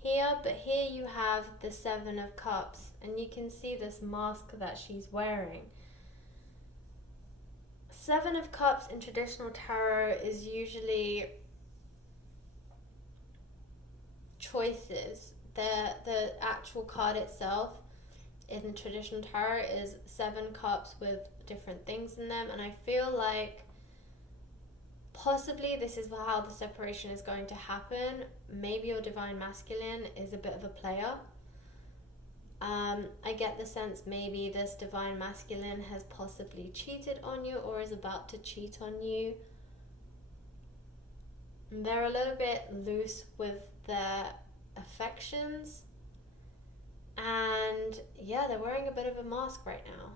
here, but here you have the 7 of Cups, and you can see this mask that she's wearing. 7 of Cups in traditional tarot is usually choices. The actual card itself in traditional tarot is 7 cups with different things in them, and I feel like possibly this is how the separation is going to happen. Maybe your divine masculine is a bit of a player. I get the sense maybe this divine masculine has possibly cheated on you or is about to cheat on you. They're a little bit loose with their affections, and yeah, they're wearing a bit of a mask right now.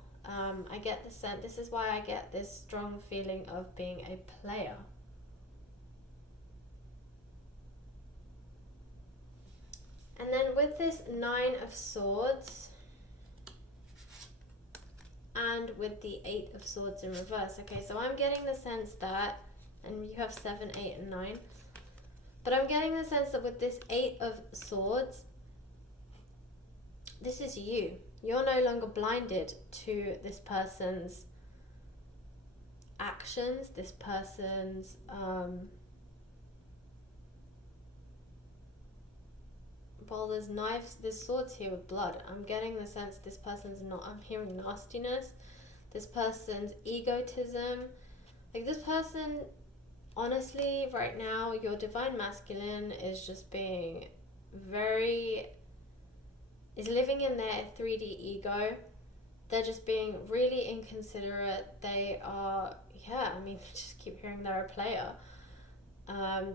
I get the sense, this is why I get this strong feeling of being a player. And then with this 9 of Swords and with the 8 of Swords in reverse, okay, so I'm getting the sense that, and you have 7, 8 and 9, but I'm getting the sense that with this 8 of Swords, this is you. You're no longer blinded to this person's actions, this person's well, there's knives, there's swords here with blood. I'm getting the sense this person's not, I'm hearing nastiness, this person's egotism. Like this person, honestly, right now, your divine masculine is just being is living in their 3D ego. They're just being really inconsiderate. They are, yeah, I mean, I just keep hearing they're a player.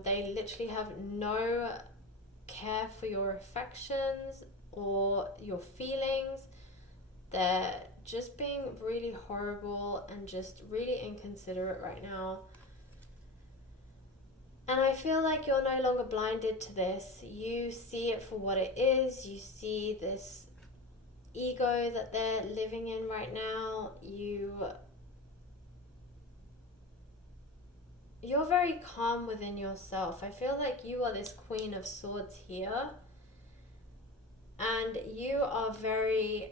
They literally have no care for your affections or your feelings. They're just being really horrible and just really inconsiderate right now. And I feel like you're no longer blinded to this. You see it for what it is. You see this ego that they're living in right now. You're very calm within yourself. I feel like you are this Queen of Swords here. And you are very,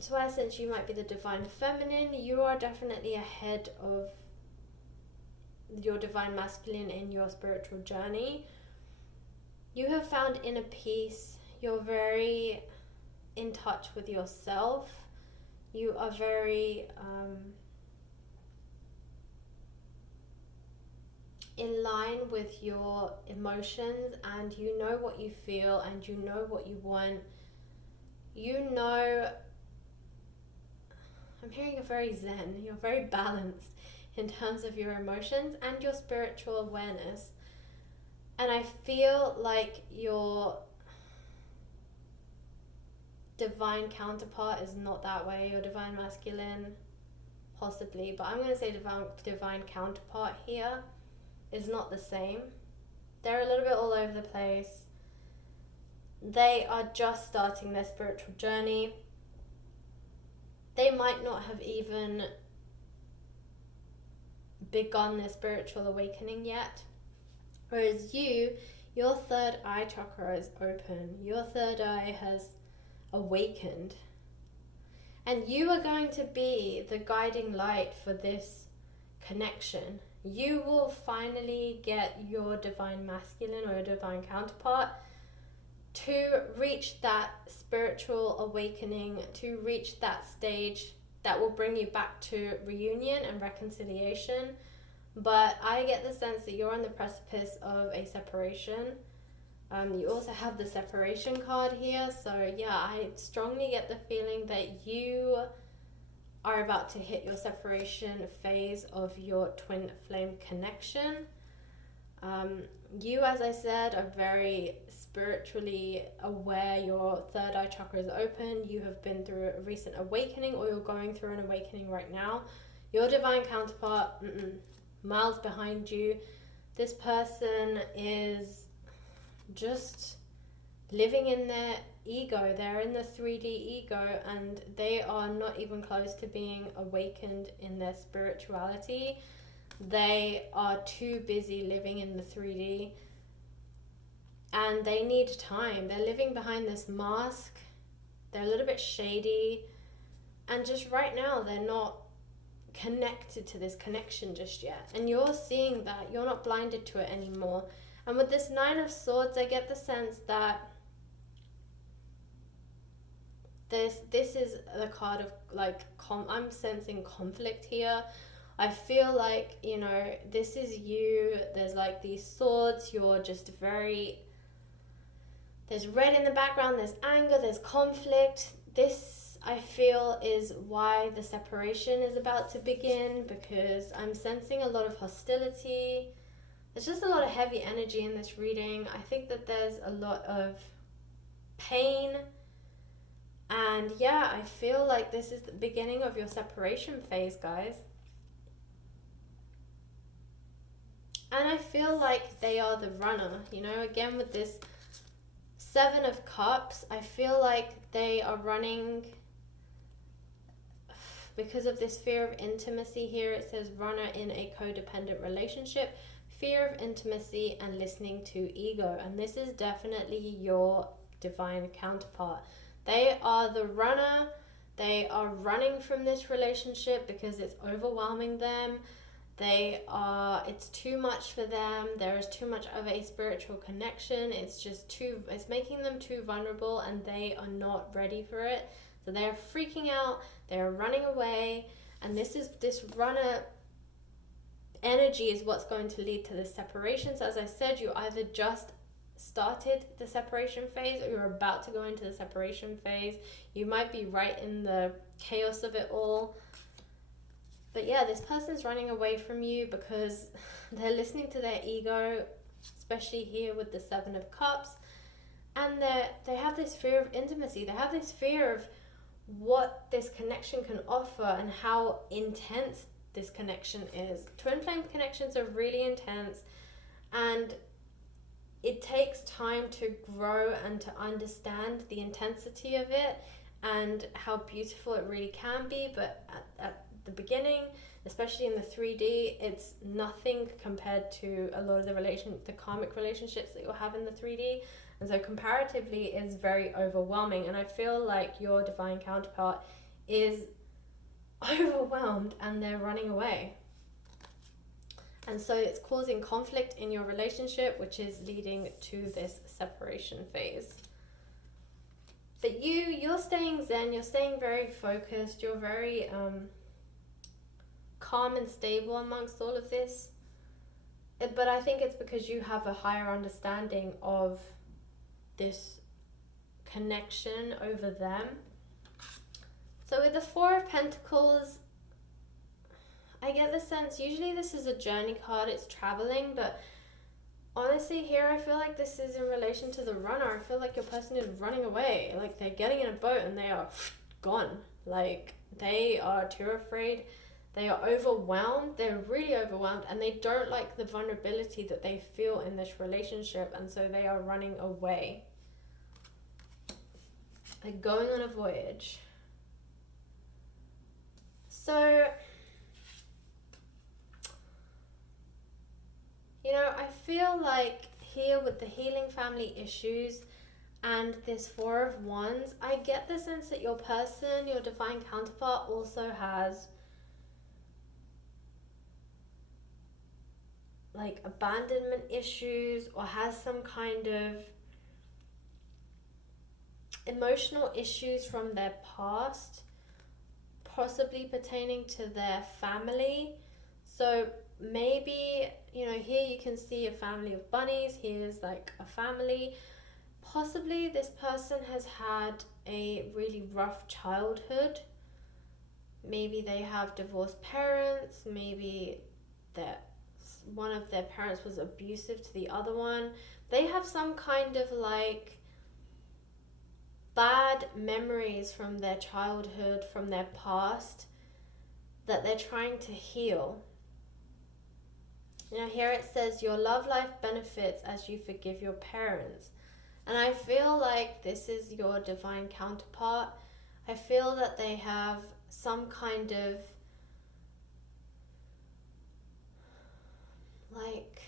so I sense you might be the divine feminine. You are definitely ahead of your divine masculine in your spiritual journey. You have found inner peace. You're very in touch with yourself. You are very in line with your emotions, and you know what you feel and you know what you want. You know, I'm hearing you're very zen, you're very balanced in terms of your emotions and your spiritual awareness. And I feel like your divine counterpart is not that way. Your divine masculine, possibly, but I'm going to say divine counterpart here is not the same. They're a little bit all over the place. They are just starting their spiritual journey. They might not have even begun their spiritual awakening yet. Whereas your third eye chakra is open. Your third eye has awakened. And you are going to be the guiding light for this connection. You will finally get your divine masculine or your divine counterpart to reach that spiritual awakening, to reach that stage that will bring you back to reunion and reconciliation. But I get the sense that you're on the precipice of a separation. You also have the separation card here. So yeah, I strongly get the feeling that you are about to hit your separation phase of your twin flame connection. You, as I said, are very spiritually aware. Your third eye chakra is open. You have been through a recent awakening, or you're going through an awakening right now. Your divine counterpart, miles behind you. This person is just living in their ego. They're in the 3D ego, and they are not even close to being awakened in their spirituality. They are too busy living in the 3D, and they need time. They're living behind this mask. They're a little bit shady, and just right now they're not connected to this connection just yet. And you're seeing that. You're not blinded to it anymore. And with this Nine of Swords, I get the sense that this is the card of like I'm sensing conflict here. I feel like, you know, this is you. There's like these swords. You're just very, there's red in the background, there's anger, there's conflict. This, I feel, is why the separation is about to begin, because I'm sensing a lot of hostility. There's just a lot of heavy energy in this reading. I think that there's a lot of pain. And yeah, I feel like this is the beginning of your separation phase, guys. And I feel like they are the runner, you know, again with this Seven of Cups, I feel like they are running because of this fear of intimacy here. It says runner in a codependent relationship, fear of intimacy and listening to ego. And this is definitely your divine counterpart. They are the runner. They are running from this relationship because it's overwhelming them. It's too much for them. There is too much of a spiritual connection. It's making them too vulnerable, and they are not ready for it. So they're freaking out, they're running away, and this runner energy is what's going to lead to this separation. So as I said, you either just started the separation phase or you're about to go into the separation phase. You might be right in the chaos of it all. But yeah, this person's running away from you because they're listening to their ego, especially here with the Seven of Cups. And they have this fear of intimacy. They have this fear of what this connection can offer and how intense this connection is. Twin flame connections are really intense, and it takes time to grow and to understand the intensity of it and how beautiful it really can be. But at the beginning, especially in the 3D, it's nothing compared to a lot of the karmic relationships that you'll have in the 3D. And so comparatively is very overwhelming, and I feel like your divine counterpart is overwhelmed and they're running away. And so it's causing conflict in your relationship, which is leading to this separation phase. But you're staying zen, you're staying very focused, you're very calm and stable amongst all of this. But I think it's because you have a higher understanding of this connection over them. So with the Four of Pentacles, I get the sense, usually this is a journey card, it's traveling, but honestly here I feel like this is in relation to the runner. I feel like your person is running away, like they're getting in a boat and they are gone. Like they are too afraid, they are overwhelmed, they're really overwhelmed, and they don't like the vulnerability that they feel in this relationship, and so they are running away. They're going on a voyage. So, you know, I feel like here with the healing family issues and this Four of Wands, I get the sense that your person, your divine counterpart, also has like abandonment issues or has some kind of emotional issues from their past, possibly pertaining to their family. So maybe, you know, here you can see a family of bunnies, here's like a family. Possibly this person has had a really rough childhood. Maybe they have divorced parents, maybe that one of their parents was abusive to the other one. They have some kind of like bad memories from their childhood, from their past, that they're trying to heal. Now here it says your love life benefits as you forgive your parents. And I feel like this is your divine counterpart. I feel that they have some kind of like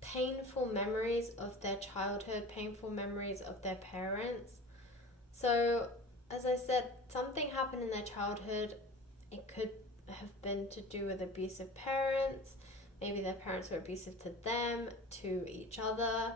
painful memories of their childhood, painful memories of their parents. So, as I said, something happened in their childhood. It could have been to do with abusive parents. Maybe their parents were abusive to them, to each other.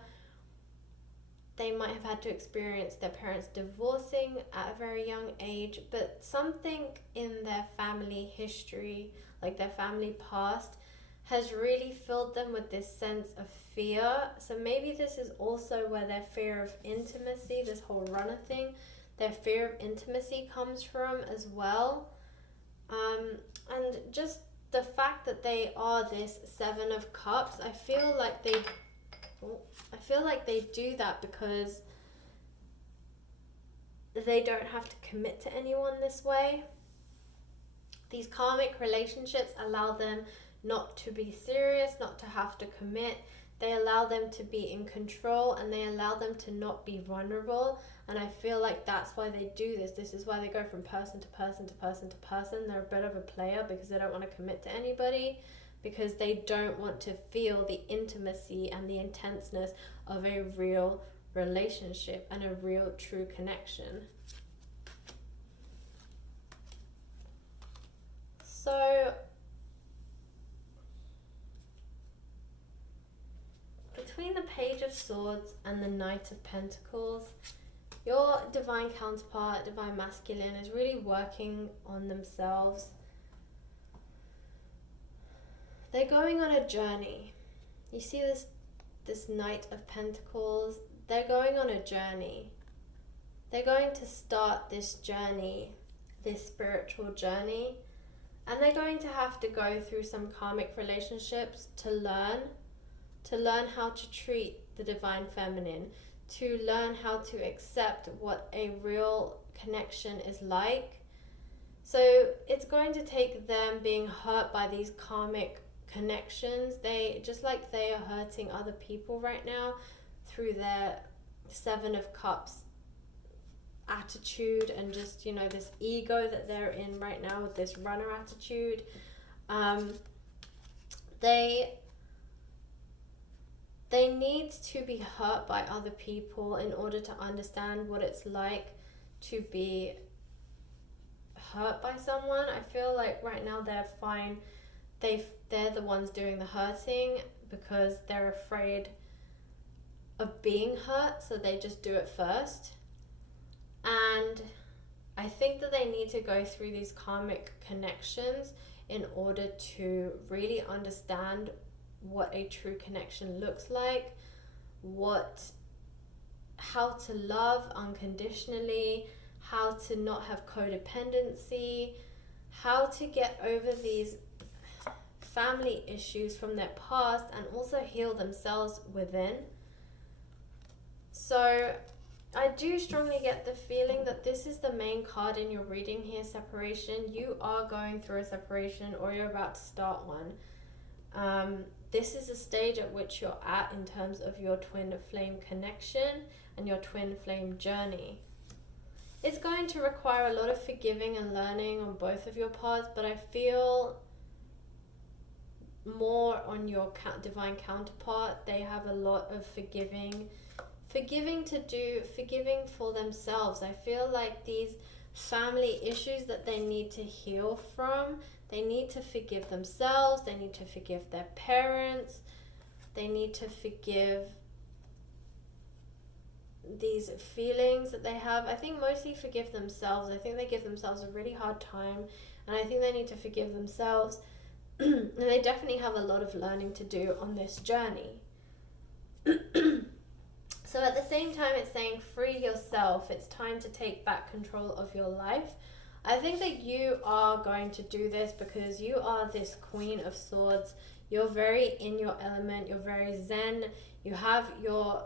They might have had to experience their parents divorcing at a very young age, but something in their family history, like their family past, has really filled them with this sense of fear. So maybe this is also where their fear of intimacy, this whole runner thing, their fear of intimacy comes from as well. And just the fact that they are this Seven of Cups, I feel like they do that because they don't have to commit to anyone this way. These karmic relationships allow them not to be serious, not to have to commit. They allow them to be in control, and they allow them to not be vulnerable. And I feel like that's why they do this. This is why they go from person to person to person to person. They're a bit of a player because they don't want to commit to anybody, because they don't want to feel the intimacy and the intenseness of a real relationship and a real true connection. So between the Page of Swords and the Knight of Pentacles, your divine counterpart, divine masculine, is really working on themselves. They're going on a journey. You see this Knight of Pentacles? They're going on a journey. They're going to start this journey, this spiritual journey, and they're going to have to go through some karmic relationships to learn how to treat the divine feminine, to learn how to accept what a real connection is like. So it's going to take them being hurt by these karmic connections. They, just like they are hurting other people right now through their Seven of Cups attitude and just, you know, this ego that they're in right now with this runner attitude. They need to be hurt by other people in order to understand what it's like to be hurt by someone. I feel like right now they're fine. They're the ones doing the hurting because they're afraid of being hurt, so they just do it first. And I think that they need to go through these karmic connections in order to really understand what a true connection looks like, how to love unconditionally, how to not have codependency, how to get over these family issues from their past and also heal themselves within. So I do strongly get the feeling that this is the main card in your reading here, separation. You are going through a separation, or you're about to start one. This is a stage at which you're at in terms of your twin flame connection and your twin flame journey. It's going to require a lot of forgiving and learning on both of your parts, but I feel more on your divine counterpart. They have a lot of forgiving for themselves. I feel like these family issues that they need to heal from, they need to forgive themselves, they need to forgive their parents, they need to forgive these feelings that they have. I think mostly forgive themselves. I think they give themselves a really hard time, and I think they need to forgive themselves. And they definitely have a lot of learning to do on this journey. So at the same time, it's saying free yourself. It's time to take back control of your life. I think that you are going to do this because you are this Queen of Swords. You're very in your element. You're very zen. You have your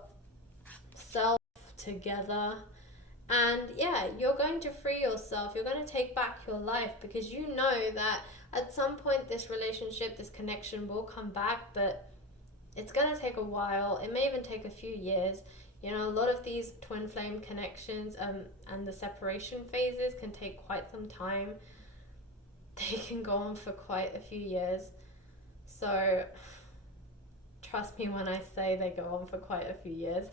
self together. And yeah, you're going to free yourself. You're going to take back your life because you know that at some point this relationship, this connection will come back, but it's going to take a while. It may even take a few years. You know, a lot of these twin flame connections and the separation phases can take quite some time. They can go on for quite a few years. So trust me when I say they go on for quite a few years.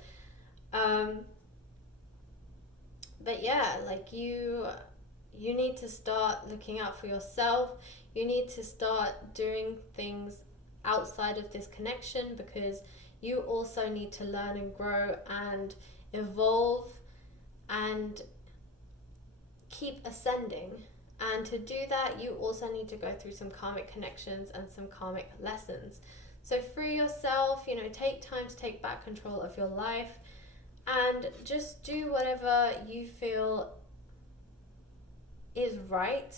But yeah, like you need to start looking out for yourself. You need to start doing things outside of this connection because you also need to learn and grow and evolve and keep ascending. And to do that, you also need to go through some karmic connections and some karmic lessons. So free yourself, you know, take time to take back control of your life and just do whatever you feel is right.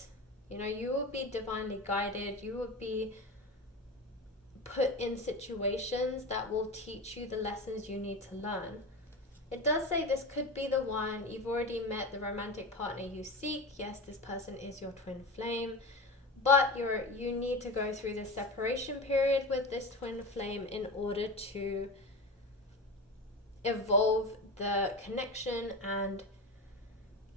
You know, you will be divinely guided. You will be put in situations that will teach you the lessons you need to learn. It does say this could be the one. You've already met the romantic partner you seek. Yes, this person is your twin flame, but you need to go through this separation period with this twin flame in order to evolve the connection and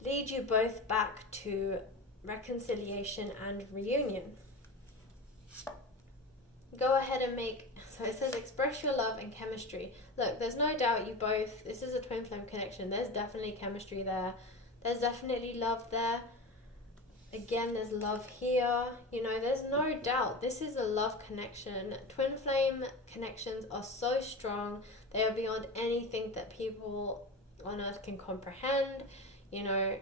lead you both back to reconciliation and reunion. Go ahead and so it says express your love and chemistry. Look, there's no doubt you both, this is a twin flame connection. There's definitely chemistry there. There's definitely love there. Again, there's love here. You know, there's no doubt this is a love connection. Twin flame connections are so strong. They are beyond anything that people on earth can comprehend. You know,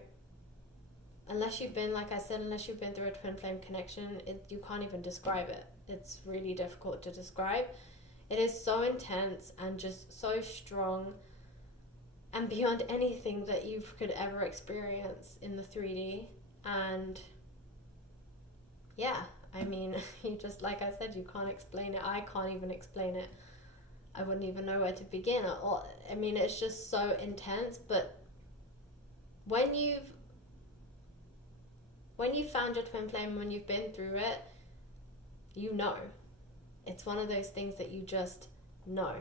unless you've been, like I said, unless you've been through a twin flame connection, you can't even describe it. It's really difficult to describe. It is so intense and just so strong and beyond anything that you could ever experience in the 3D. And yeah, I mean, you just, like I said, you can't explain it. I can't even explain it. I wouldn't even know where to begin. I mean, it's just so intense. But when you've found your twin flame, when you've been through it, you know. It's one of those things that you just know.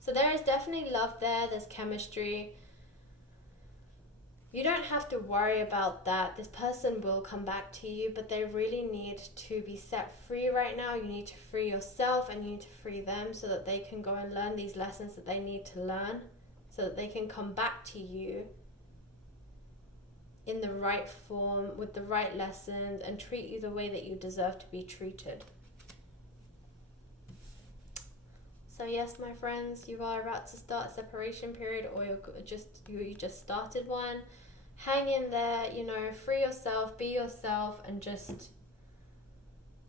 So there is definitely love there. There's chemistry. You don't have to worry about that. This person will come back to you, but they really need to be set free right now. You need to free yourself and you need to free them so that they can go and learn these lessons that they need to learn, so that they can come back to you in the right form, with the right lessons, and treat you the way that you deserve to be treated. So yes, my friends, you are about to start a separation period, or you just started one. Hang in there, you know, free yourself, be yourself, and just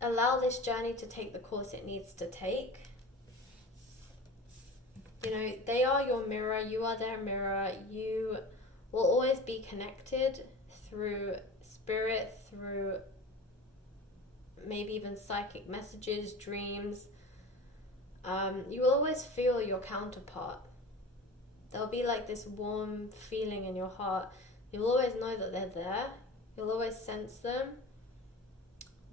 allow this journey to take the course it needs to take. You know, they are your mirror, you are their mirror. You will always be connected through spirit, through maybe even psychic messages, dreams. You will always feel your counterpart. There'll be like this warm feeling in your heart. You'll always know that they're there. You'll always sense them.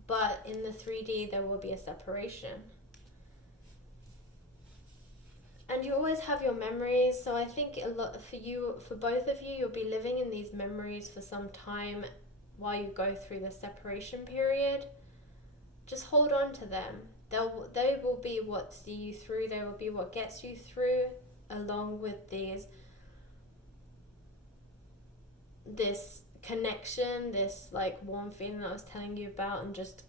But in the 3D, there will be a separation. And you always have your memories. So I think a lot for both of you, you'll be living in these memories for some time while you go through the separation period. Just hold on to them. They will be what see you through. They will be what gets you through, along with this connection, this like warm feeling that I was telling you about, and just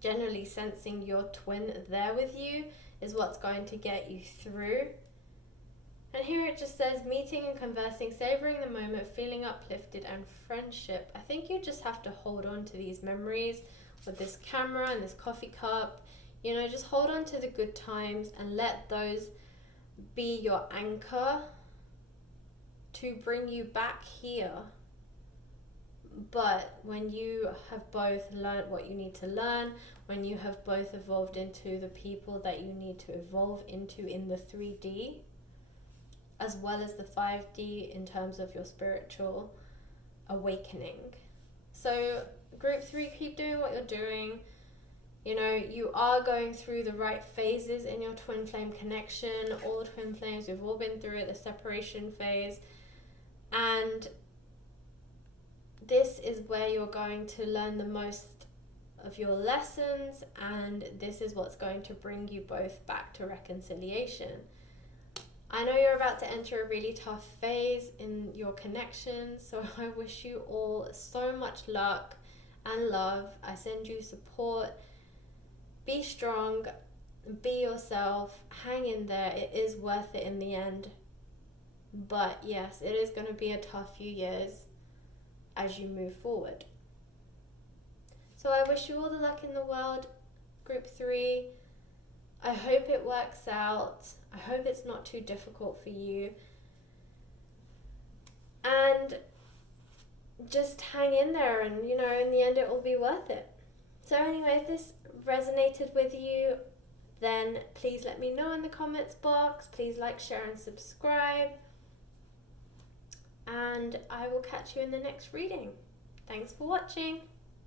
generally sensing your twin there with you is what's going to get you through. And here it just says meeting and conversing, savoring the moment, feeling uplifted, and friendship. I think you just have to hold on to these memories with this camera and this coffee cup. You know, just hold on to the good times and let those be your anchor to bring you back here. But when you have both learned what you need to learn, when you have both evolved into the people that you need to evolve into in the 3D, as well as the 5D in terms of your spiritual awakening. So group 3, keep doing what you're doing. You know, you are going through the right phases in your twin flame connection. All twin flames, we've all been through it, the separation phase. And this is where you're going to learn the most of your lessons, and this is what's going to bring you both back to reconciliation. I know you're about to enter a really tough phase in your connection, so I wish you all so much luck and love. I send you support. Be strong, be yourself, hang in there. It is worth it in the end. But yes, it is going to be a tough few years as you move forward. So I wish you all the luck in the world, group 3. I hope it works out. I hope it's not too difficult for you. And just hang in there, and you know, in the end it will be worth it. So anyway, if this resonated with you, then please let me know in the comments box. Please like, share, and subscribe. And I will catch you in the next reading. Thanks for watching.